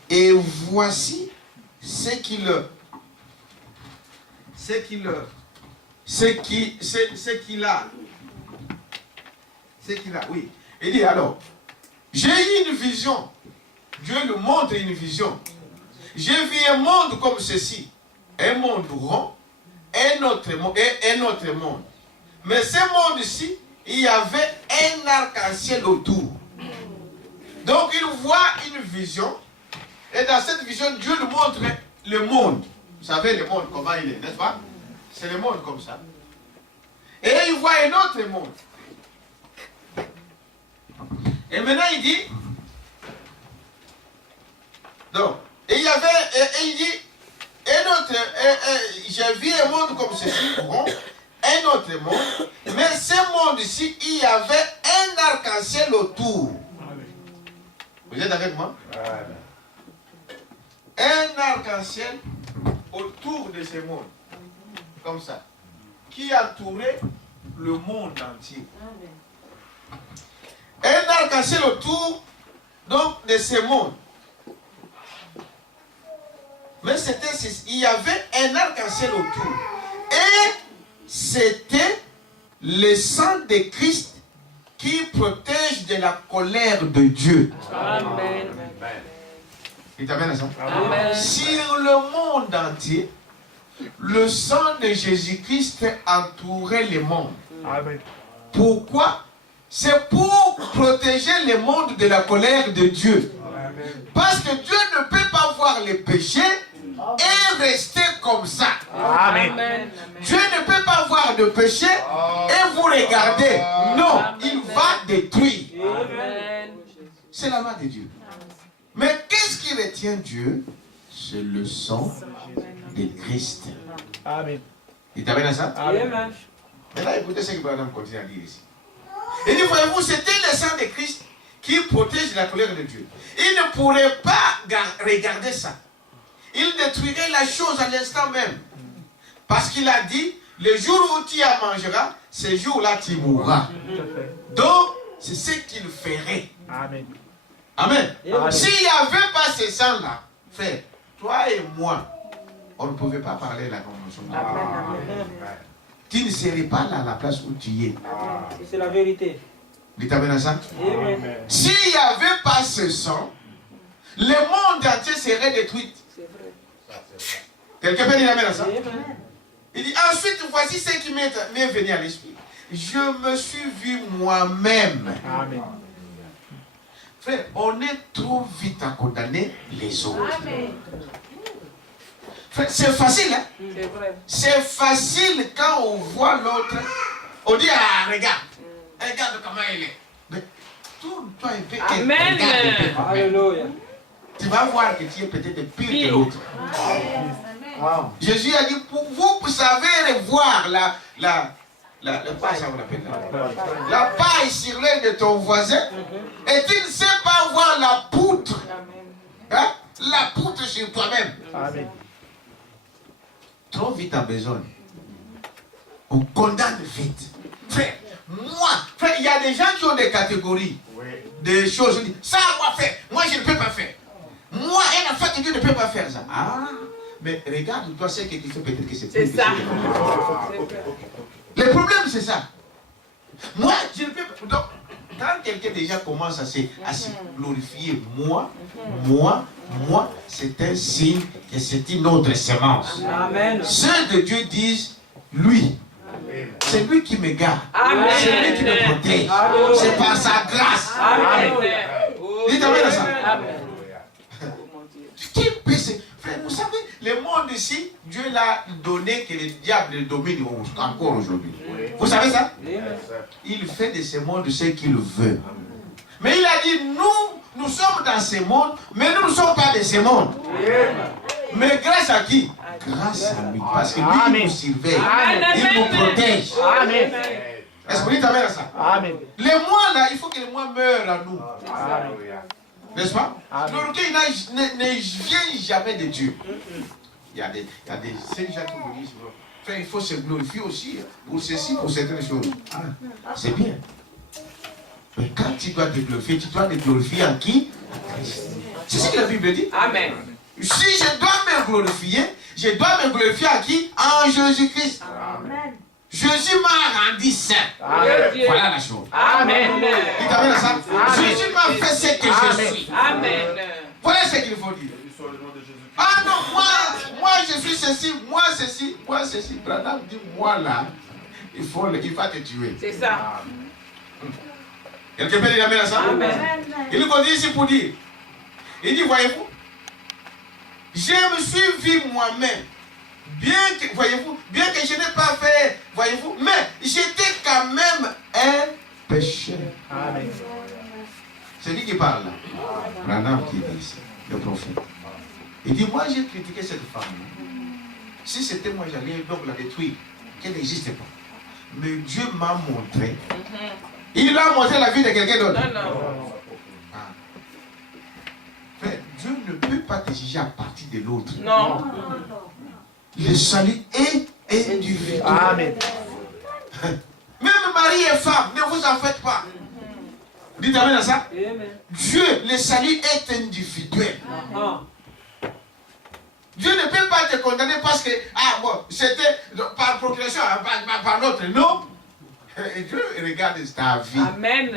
Et voici ce qu'il a, oui. Il dit alors, j'ai eu une vision. Dieu nous montre une vision. J'ai vu un monde comme ceci. Un monde rond, un autre monde. Mais ce monde-ci, il y avait un arc-en-ciel autour. Donc il voit une vision. Et dans cette vision, Dieu nous montre le monde. Vous savez le monde, comment il est, n'est-ce pas? C'est le monde comme ça. Et il voit un autre monde. Et maintenant il dit, donc, et il y avait, et il dit, j'ai vu un monde comme ceci, bon, un autre monde, mais ce monde-ci, il y avait un arc-en-ciel autour. Vous êtes avec moi? Un arc-en-ciel autour de ce monde, comme ça, qui entourait le monde entier. Un arc-en-ciel autour donc de ce monde. Mais il y avait un arc-en-ciel autour. Et c'était le sang de Christ qui protège de la colère de Dieu. Amen. Il t'amène à ça? Amen. Sur le monde entier, le sang de Jésus-Christ entourait le monde. Amen. Pourquoi? C'est pour protéger le monde de la colère de Dieu. Parce que Dieu ne peut pas voir les péchés et rester comme ça. Amen. Dieu ne peut pas voir de péché et vous regarder. Non, il va détruire. Amen. C'est la main de Dieu. Mais qu'est-ce qui retient Dieu? C'est le sang de Christ. Amen. Il t'amène à ça? Amen. Maintenant, écoutez ce que Branham continue à dire ici. Il dit, voyez-vous, c'était le sang de Christ qui protège la colère de Dieu. Il ne pourrait pas regarder ça. Il détruirait la chose à l'instant même. Parce qu'il a dit, le jour où tu en mangeras, ce jour-là tu mourras. Donc, c'est ce qu'il ferait. Amen. Amen. Amen. S'il n'y avait pas ce sang-là, frère, toi et moi, on ne pouvait pas parler la convention. Tu ne serais pas là à la place où tu es. C'est la vérité. Il t'amène à ça? Amen. S'il n'y avait pas ce sang, le monde entier serait détruit. C'est vrai. Quelqu'un peut dire amen à ça? Amen. Il dit, ensuite, voici ce qui m'est venu à l'esprit. Je me suis vu moi-même. Amen. Frère, on est trop vite à condamner les autres. Amen. Frère, c'est facile, hein? C'est vrai. C'est facile quand on voit l'autre. On dit, ah, regarde. Regarde comment il est. Mais tourne-toi un peu. et Amen. regarde un peu quand même. Alléluia. Tu vas voir que tu es peut-être pire que l'autre. Jésus a dit, vous savez revoir la paille, ça vous l'appelle la paille sur l'œil de ton voisin, et tu ne sais pas voir la poutre. Hein? La poutre sur toi-même. Amen. Trop vite en besogne. On condamne vite. Frère, frère, il y a des gens qui ont des catégories, des choses. On dit, ça, moi, faire. Moi, je ne peux pas faire. Moi, un enfant de Dieu ne peut pas faire ça. Ah, mais regarde-toi ce que tu fais, peut-être que c'est C'est plus ça. que ce que tu fais. Le problème, c'est ça. Moi, je ne peux pas. Donc, quand quelqu'un déjà commence à se glorifier, moi, c'est un signe que c'est une autre sémence. Amen. Ceux de Dieu disent, lui, c'est lui qui me garde. Amen. C'est lui qui me protège. Amen. C'est par sa grâce. Amen. Dites amen à ça. Amen. Qui peut frère, vous savez, le monde ici, Dieu l'a donné que le diable le domine encore aujourd'hui. Vous savez ça? Il fait de ce monde ce qu'il veut. Mais il a dit, nous sommes dans ce monde, mais nous ne sommes pas de ce monde. Mais grâce à qui? Grâce à lui. Parce que lui, il nous surveille. Il nous protège. Amen. Est-ce que vous dites amen à ça? Amen. Les mois là, il faut que les mois meurent à nous. Amen. N'est-ce pas? Amen. L'orgueil ne vient jamais de Dieu. Il y a des ces gens qui vous disent, frère, il faut se glorifier aussi pour ceci, pour certaines choses. Ah, c'est bien. Mais quand tu dois te glorifier, tu dois te glorifier en qui? En Christ. C'est ce que la Bible dit. Amen. Si je dois me glorifier, je dois me glorifier à qui? En Jésus-Christ. Jésus m'a rendu saint. Amen. Voilà la chose. Amen. Il t'amène à ça? Amen. Jésus m'a fait ce que Amen. je suis. Amen. Voilà ce qu'il faut dire. Ah non, moi je suis ceci, moi ceci. Branham dit, moi là, il va te tuer. C'est ça. Quelqu'un peut dire amen à ça? Amen. Il continue ici pour dire. Il dit, voyez-vous, je me suis vu moi-même. Bien que, voyez-vous, bien que je n'ai pas fait, voyez-vous, mais j'étais quand même un pécheur. Amen. C'est lui qui parle là. Branham qui dit ici, le prophète. Il dit, moi j'ai critiqué cette femme. Si c'était moi, j'allais donc la détruire. Qu'elle n'existait pas. Mais Dieu m'a montré. Il a montré la vie de quelqu'un d'autre. Dieu ne peut pas te juger à partir de l'autre. Non. Le salut est individuel. Amen. Même mari et femme, ne vous en faites pas. Dites amen à ça. Dieu, le salut est individuel. Dieu ne peut pas te condamner parce que, ah bon, c'était par procréation, par l'autre. Non. Et Dieu regarde ta vie. Amen.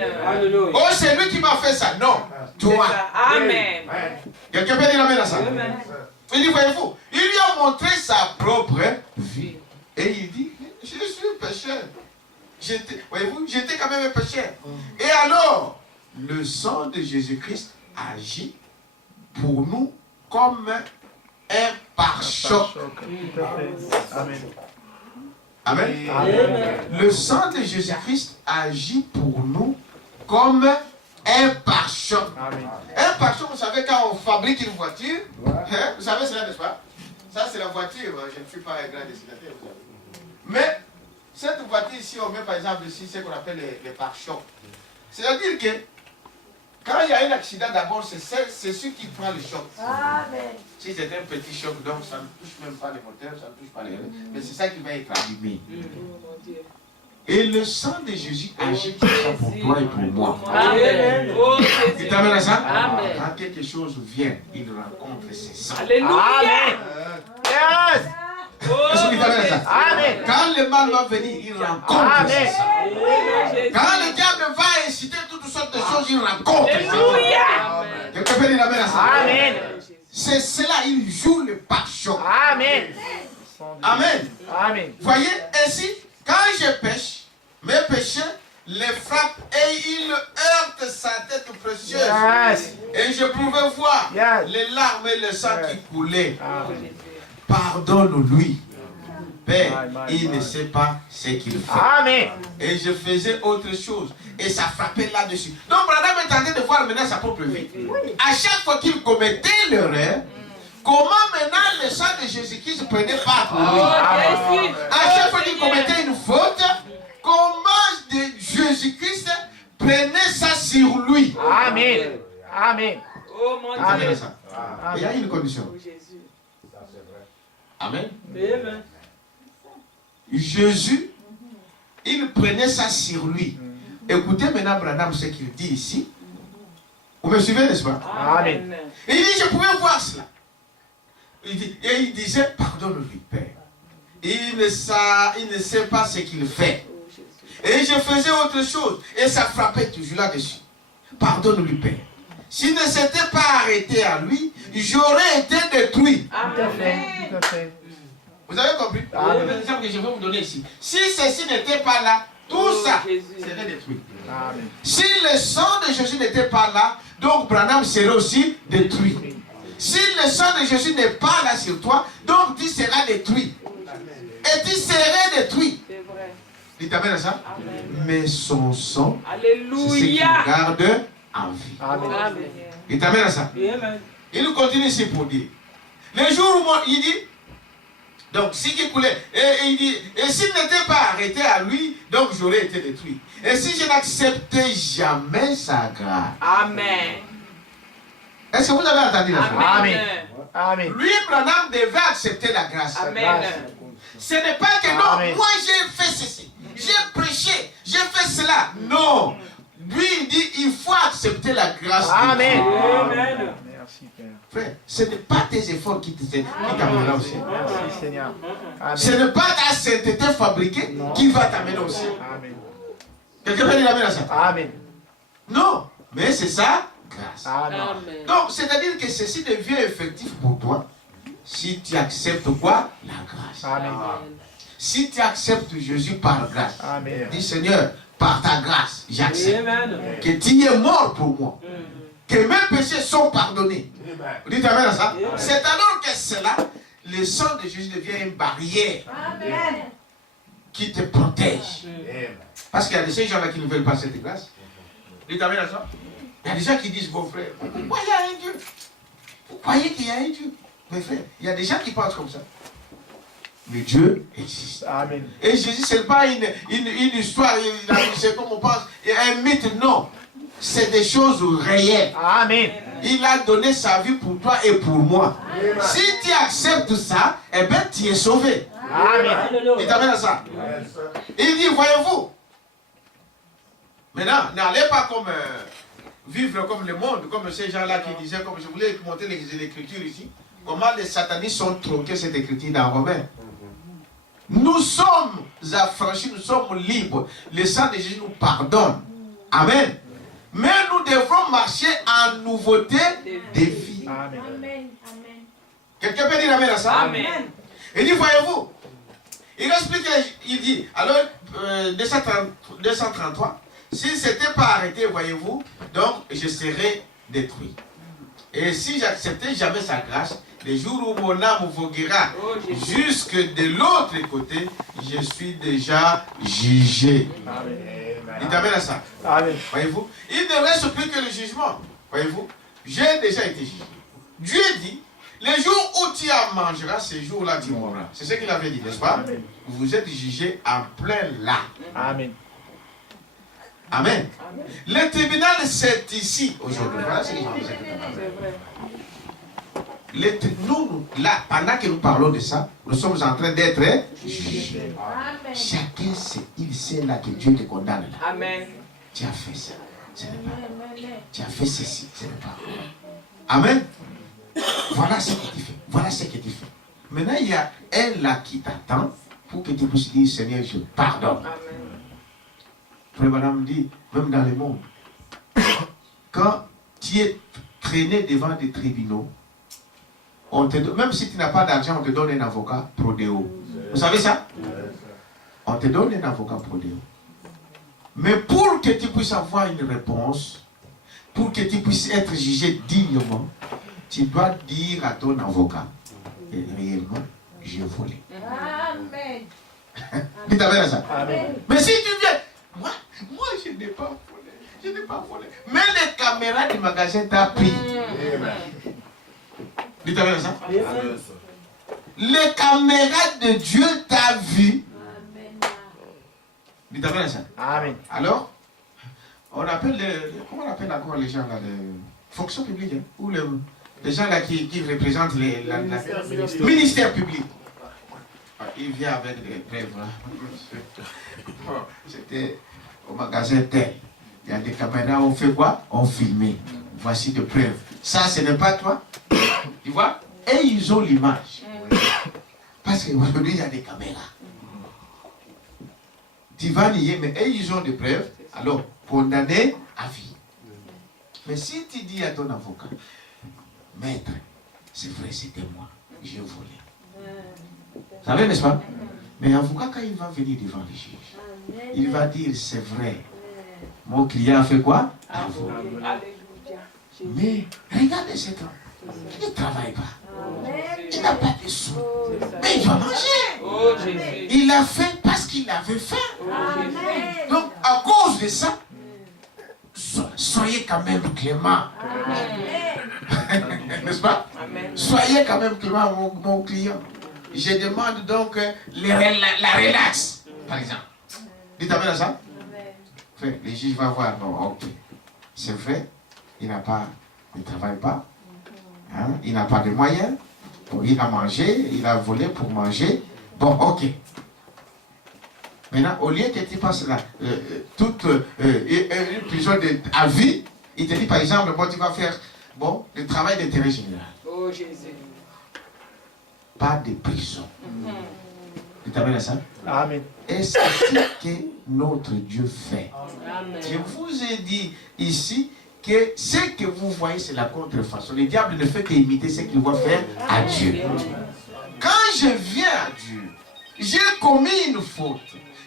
Oh, c'est lui qui m'a fait ça. Non. Toi. Amen. Quelqu'un peut dire amen à ça. Il dit, voyez-vous, il lui a montré sa propre vie. Et il dit, je suis pécheur. Voyez-vous, j'étais quand même un pécheur. Et alors, le sang de Jésus-Christ agit pour nous comme un pare-choc. Amen. Amen. Le sang de Jésus-Christ agit pour nous comme un pare-choc. Un pare-choc, vous savez, quand on fabrique une voiture, hein, vous savez cela, n'est-ce pas? Ça, c'est la voiture. Je ne suis pas un grand dessinateur, vous savez. Mais, cette voiture ici, on met par exemple ici ce qu'on appelle les pare-chocs. C'est-à-dire que, quand il y a un accident, d'abord, c'est celui qui prend le choc. Amen. Si c'est un petit choc, donc ça ne touche même pas les moteurs, ça ne touche pas les... Mais c'est ça qui va être abîmé. Et le sang de Jésus agit pour toi et pour moi. Amen. Oh, Tu t'amènes à ça? Amen. Quand quelque chose vient, il rencontre ses sangs. Alléluia. Yes. Est-ce que tu t'amènes à ça? Amen. Quand le mal va venir, il rencontre ses sangs. Quand le diable va inciter toutes sortes de choses, il rencontre ses sangs. Alléluia. Quelqu'un peut dire amen à ça? Amen. C'est cela, il joue le pare-choc. Amen. Amen. Amen. Voyez, ainsi, quand je pêche, mes péchés les frappent et il heurte sa tête précieuse. Yes. Et je pouvais voir Yes. les larmes et le sang qui coulaient. Amen. Pardonne-lui. Père, Amen. il ne sait pas ce qu'il fait. Amen. Et je faisais autre chose. Et ça frappait là-dessus. Donc, Branham est en train de voir maintenant sa propre vie. À chaque fois qu'il commettait l'erreur, comment maintenant le sang de Jésus-Christ prenait part pour lui. Oh, Jésus. À chaque fois qu'il commettait une faute, comment Jésus-Christ prenait ça sur lui. Amen. Amen. Oh, mon Amen. Dieu. Ça. Et il y a une condition. Oh, Jésus. Amen. Jésus, il prenait ça sur lui. Écoutez maintenant Branham ce qu'il dit ici. Vous me suivez, n'est-ce pas? Amen. Et il dit, je pouvais voir cela. Et il disait, pardonne-lui, Père. Il ne sait pas ce qu'il fait. Et je faisais autre chose. Et ça frappait toujours là-dessus. Pardonne-lui, Père. S'il ne s'était pas arrêté à lui, j'aurais été détruit. Tout à fait. Tout à fait. Vous avez compris? Amen. C'est l'exemple que je vais vous donner ici. Si ceci n'était pas là, tout ça serait détruit. Amen. Si le sang de Jésus n'était pas là, donc Branham serait aussi détruit. Si le sang de Jésus n'est pas là sur toi, donc tu seras détruit. Et tu serais détruit. C'est vrai. Il t'amène à ça? Amen. Mais son sang, c'est ce qui Alléluia. garde en vie. Amen. Amen. Il t'amène à ça? Il continue ici pour dire. Le jour où il dit, donc si qui coulait, et il dit, et s'il n'était pas arrêté à lui, donc j'aurais été détruit. Et si je n'acceptais jamais sa grâce. Amen. Est-ce que vous avez entendu la chose? Amen. Amen. Lui, Branham devait accepter la grâce. Amen. Ce n'est pas que non, Amen. moi j'ai fait ceci, j'ai prêché, j'ai fait cela. Non. Lui, il dit, il faut accepter la grâce. de Amen. Dieu. Merci, Père. Frère, ce n'est pas tes efforts qui t'amèneront au ciel. Merci, Seigneur. Ce Amen. n'est pas ta sainteté fabriquée qui va t'amener au ciel. Amen. Quelqu'un peut dire amen à ça? Amen. Non, mais c'est ça, grâce. Amen. Amen. Donc, c'est-à-dire que ceci devient effectif pour toi si tu acceptes quoi? La grâce. Amen. Si tu acceptes Jésus par grâce, Amen. dis Seigneur, par ta grâce, j'accepte que tu es mort pour moi, que mes péchés sont pardonnés. Vous dites amen à ça? C'est alors que cela, le sang de Jésus devient une barrière qui te protège. Parce qu'il y a ces gens-là qui ne veulent pas cette grâce. Dites amen à ça? Il y a des gens qui disent, bon frère, pourquoi il y a un Dieu? Vous croyez qu'il y a un Dieu? Mes frères, il y a des gens qui pensent comme ça. Mais Dieu existe. Amen. Et Jésus, ce n'est pas une histoire, c'est comme on pense, un mythe, non. C'est des choses réelles. Amen. Il a donné sa vie pour toi et pour moi. Si tu acceptes ça, eh bien tu es sauvé. Amen. Il t'amène à ça. Il dit, voyez-vous. Maintenant, n'allez pas comme vivre comme le monde, comme ces gens-là qui disaient, comme je voulais montrer l'écriture ici, comment les satanistes ont tronqué cette écriture dans Romains. Nous sommes affranchis, nous sommes libres. Le sang de Jésus nous pardonne. Amen. Mais nous devons marcher en nouveauté de vie. Amen. Quelqu'un peut dire amen à ça? Amen. Il dit, voyez-vous, il explique, il dit, alors, 233, si ce n'était pas arrêté, voyez-vous, donc je serais détruit. Et si j'acceptais jamais sa grâce, les jours où mon âme voguera jusque de l'autre côté, je suis déjà jugé. Amen. Il t'amène à ça. Amen. Voyez-vous, il ne reste plus que le jugement. Voyez-vous, j'ai déjà été jugé. Dieu dit, les jours où tu en mangeras, ces jours-là tu mourras. C'est ce qu'il avait dit, n'est-ce pas? Amen. Vous êtes jugés en plein là. Amen. Amen. Le tribunal, c'est ici aujourd'hui. Voilà ce que je disais. Nous, là, pendant que nous parlons de ça, nous sommes en train d'être jugés. Chacun il sait là que Dieu te condamne là. Amen. Tu as fait ça. Ce n'est pas. Tu as fait ceci. Ce n'est pas. Amen. Voilà ce que tu fais. Voilà ce que tu fais. Maintenant, il y a un là qui t'attend pour que tu puisses dire, Seigneur, je pardonne. Amen. Frère Madame dit, même dans le monde, quand tu es traîné devant des tribunaux, même si tu n'as pas d'argent, on te donne un avocat prodéo. Vous savez ça? On te donne un avocat prodéo. Mais pour que tu puisses avoir une réponse, pour que tu puisses être jugé dignement, tu dois dire à ton avocat, et réellement, j'ai volé. Amen. Tu t'appelles ça? Amen. Mais si tu viens, moi je n'ai pas volé. Je n'ai pas volé. Mais les caméras du magasin t'ont pris. Tu t'appelles ça? Les caméras de Dieu t'ont vu. Tu t'appelles ça? Amen. Alors, on appelle comment on appelle encore les gens là, les fonctions publiques, hein, ou les gens là qui représentent le ministère public. Ah, il vient avec des preuves là. C'était au magasin tel. Il y a des caméras, on fait quoi? On filmait. Voici des preuves. Ça, ce n'est pas toi. Tu vois? Et ils ont l'image. Parce qu'aujourd'hui, il y a des caméras. Tu vas nier, mais eux, ils ont des preuves. Alors, condamné à vie. Mais si tu dis à ton avocat, maître, c'est vrai, c'était moi, j'ai volé. Vous savez, n'est-ce pas? Mais l'avocat, quand il va venir devant le juge, il va dire, c'est vrai, mon client a fait quoi? A volé. Mais regardez cet homme, il ne travaille pas. Il n'a pas de sous. Mais il va manger. Oh Jésus. Il l'a fait parce qu'il avait faim. Donc, à cause de ça, soyez quand même clément. N'est-ce pas? Amen. Soyez quand même clément, mon client. Je demande donc la relax, par exemple. Dites amen à ça? Frère, le juge va voir, non, ok. C'est vrai, il ne travaille pas. Hein? Il n'a pas de moyens. Bon, il a mangé, il a volé pour manger. Bon, ok. Maintenant, au lieu que tu passes là, toute une prison à vie, il te dit par exemple, bon, tu vas faire le travail d'intérêt général. Oh Jésus. Pas de prison. Tu t'amènes à ça? Amen. Est-ce que notre Dieu fait? Amen. Je vous ai dit ici que ce que vous voyez, c'est la contrefaçon. Le diable ne fait qu'imiter ce qu'il va faire à Dieu. Quand je viens à Dieu, j'ai commis une faute,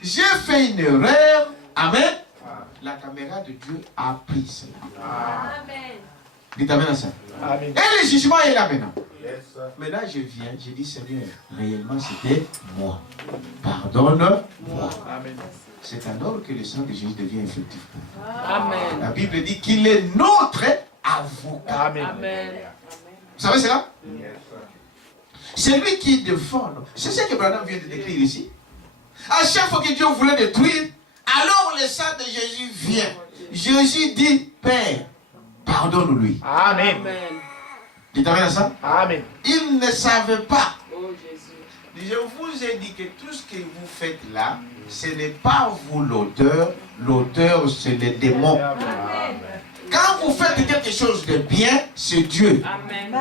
j'ai fait une erreur, amen, la caméra de Dieu a pris cela. Amen. Dites amen à ça. Amen. Et le jugement est là maintenant. Maintenant, je viens, je dis, Seigneur, réellement, c'était moi. Pardonne-moi. Amen. C'est alors que le sang de Jésus devient effectif. Amen. La Bible dit qu'il est notre avocat. Amen. Amen. Vous savez cela? C'est lui qui défend. C'est ce que Branham vient de décrire ici. À chaque fois que Dieu voulait détruire, alors le sang de Jésus vient. Jésus dit, Père, pardonne-lui. Amen. Amen. Dites amen à ça? Amen. Il ne savait pas. Oh Jésus. Je vous ai dit que tout ce que vous faites là, ce n'est pas vous l'auteur. L'auteur, c'est les démons. Amen. Quand vous faites quelque chose de bien, c'est Dieu. Amen.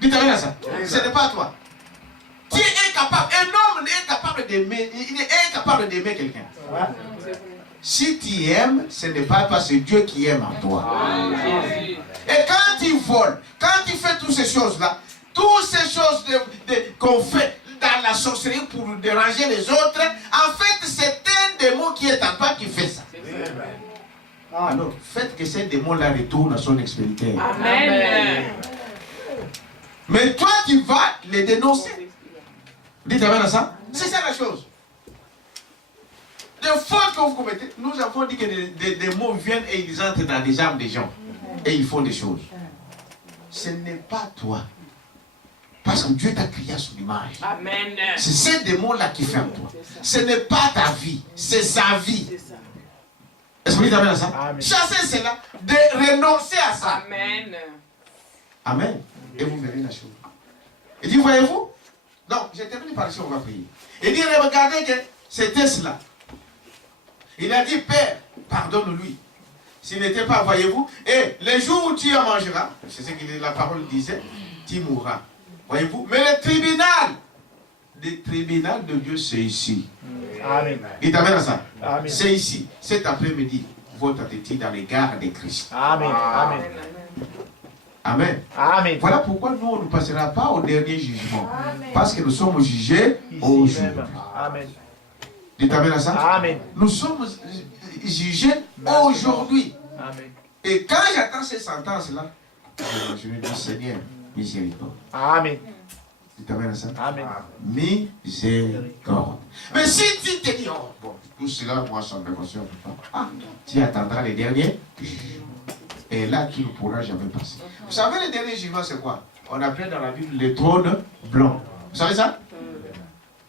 Dites amen à ça. Ce n'est pas toi. Tu es incapable. Un homme est incapable d'aimer. Il est incapable d'aimer quelqu'un. Si tu aimes, ce n'est pas toi, c'est Dieu qui aime en toi. Jésus. Et quand tu voles, quand tu fais toutes ces choses-là, toutes ces choses qu'on fait dans la sorcellerie pour déranger les autres, en fait, c'est un démon qui est en toi qui fait ça. Alors, faites que ces démons-là retournent à son expérience. Amen. Mais toi, tu vas les dénoncer. Dites amen à ça. C'est ça la chose. Les fautes que vous commettez, nous avons dit que des démons viennent et ils entrent dans les âmes des gens. Et ils font des choses. Ce n'est pas toi. Parce que Dieu t'a créé à son image. Amen. C'est ces démons-là qui font toi. Ce n'est pas ta vie, c'est sa vie. Est-ce que vous dites amen à ça? Amen. Chassez cela, de renoncer à ça. Amen. Amen. Et vous verrez la chose. Il dit, voyez-vous? Donc, j'ai terminé par ici, on va prier. Il dit, regardez que c'était cela. Il a dit, Père, pardonne-lui. S'il n'était pas, voyez-vous, et les jours où tu en mangeras, c'est ce que la parole disait, tu mourras. Voyez-vous? Mais le tribunal de Dieu, c'est ici. Amen. Il t'amène à ça. Amen. C'est ici. Cet après-midi, votre attitude dans l'égard de Christ. Amen. Amen. Amen. Amen. Voilà pourquoi nous, on ne passera pas au dernier jugement. Amen. Parce que nous sommes jugés Ici aujourd'hui. même. Amen. Tu t'amènes à ça? Amen. Nous sommes jugés aujourd'hui. Amen. Et quand j'attends ces sentences-là, je me dis, Seigneur, miséricorde. Amen. Tu t'amènes à ça? Amen. Miséricorde. Mais si tu te dis, oh, bon, tout cela, moi, ça ne me concerne pas. Ah, tu attendras les derniers jugements. Et là, tu ne pourras jamais passer. Vous savez, le dernier jugement, c'est quoi? On appelle dans la Bible le trône blanc. Vous savez ça?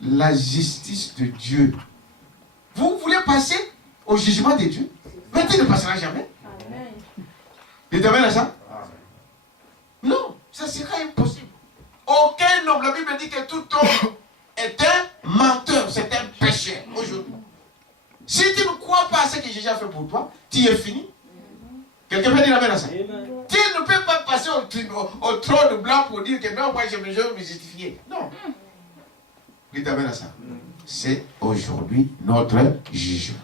La justice de Dieu. Vous voulez passer au jugement de Dieu? Mais tu ne passeras jamais. Amen. Tu t'amènes à ça? Non, ça sera impossible. Aucun homme, la Bible dit que tout homme est un menteur, c'est un pécheur aujourd'hui. Si tu ne crois pas à ce que Jésus a fait pour toi, tu es fini. Quelqu'un peut dire amen à ça? Amen. Tu ne peux pas passer au trône blanc pour dire que non, moi je veux me justifier. Non. Dites amen à ça. C'est aujourd'hui notre jugement.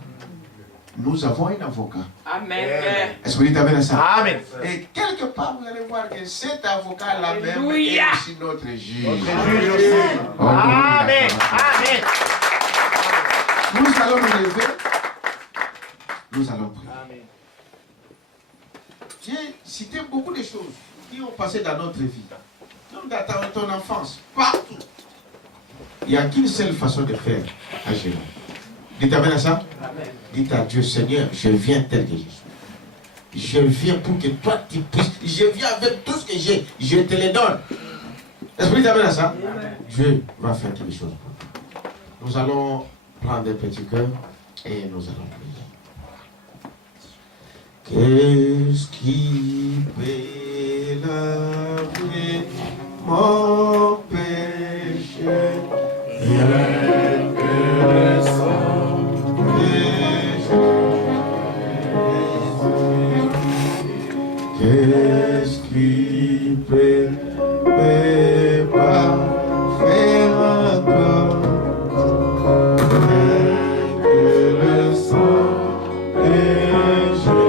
Nous avons un avocat. Amen. Est-ce que vous dites amen à ça? Amen. Et quelque part, vous allez voir que cet avocat-là même est Alléluia. aussi notre juge. Notre juge aussi. Oh, Amen. Amen. Nous allons nous lever. Nous allons prier. Amen. J'ai cité beaucoup de choses qui ont passé dans notre vie. Même dans ton enfance, partout. Il n'y a qu'une seule façon de faire à Jésus. Dites amen à ça? Amen. Dites à Dieu, Seigneur, je viens tel que je suis. Je viens pour que toi tu puisses. Je viens avec tout ce que j'ai. Je te le donne. Est-ce que vous dites amen à ça? Dieu va faire quelque chose pour toi. Nous allons prendre des petits cœurs et nous allons prier. Qu'est-ce qui peut laver mon péché? Rien que le sang de Jésus. Qu'est-ce qui peut pas faire encore? Rien que le sang de Jésus.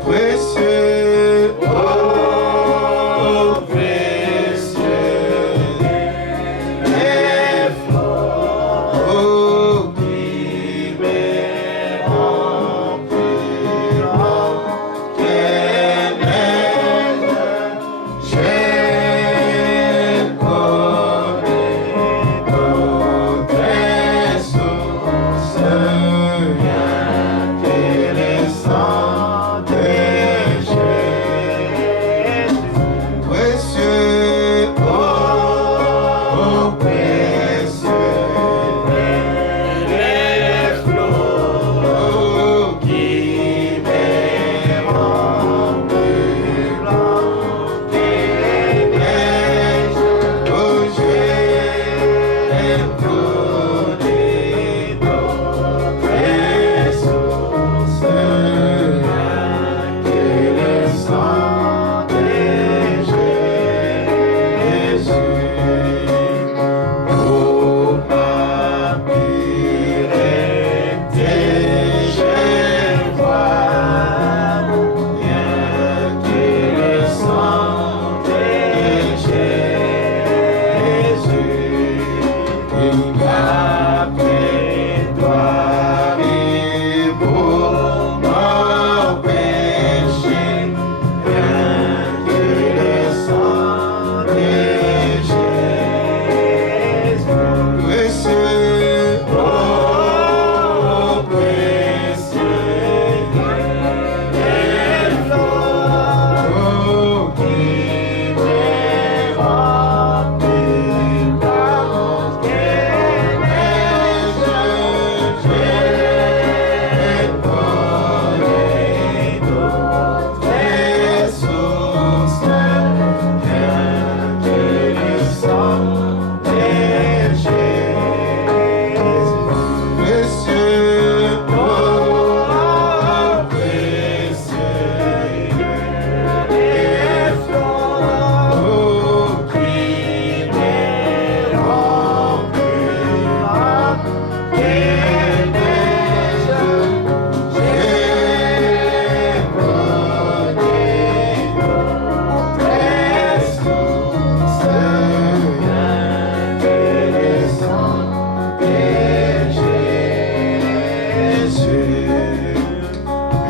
Précieux, oh précieux, et fort, oh qui me remplira.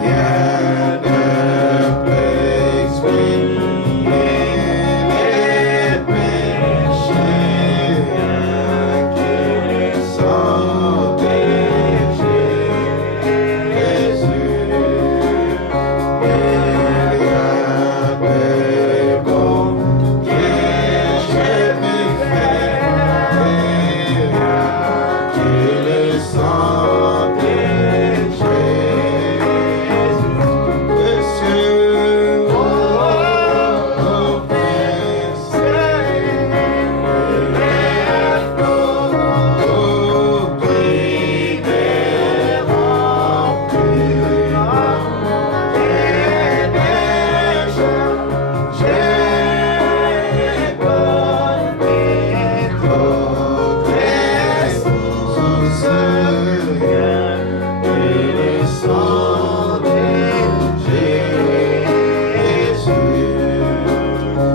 Rien ne peut expliquer les péchés que le sang de Jésus. Il y a de bon que je me fais, que le sang de Jésus. Précieux, oh,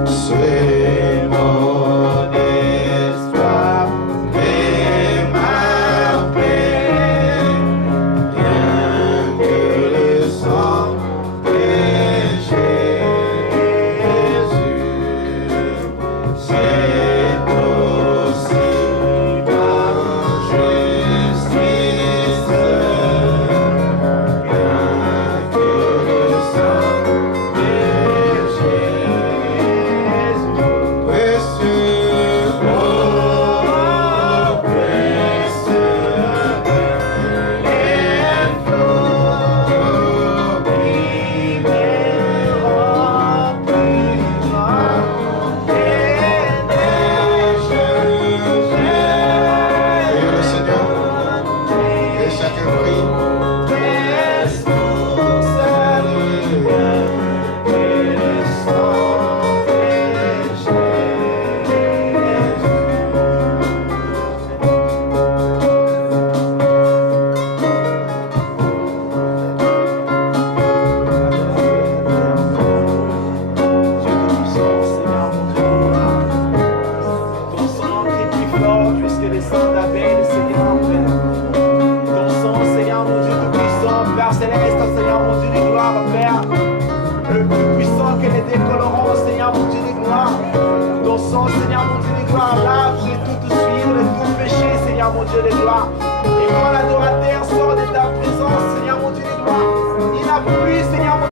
c'est mon espoir et ma paix. Rien que le sang de Jésus, c'est aussi ma justice. Rien que le sang de Jésus, précieux, oh, précieux, les flots qui me remplissent et le Seigneur, et chacun prie. Ton sang qui est plus fort que les sangs d'Abel.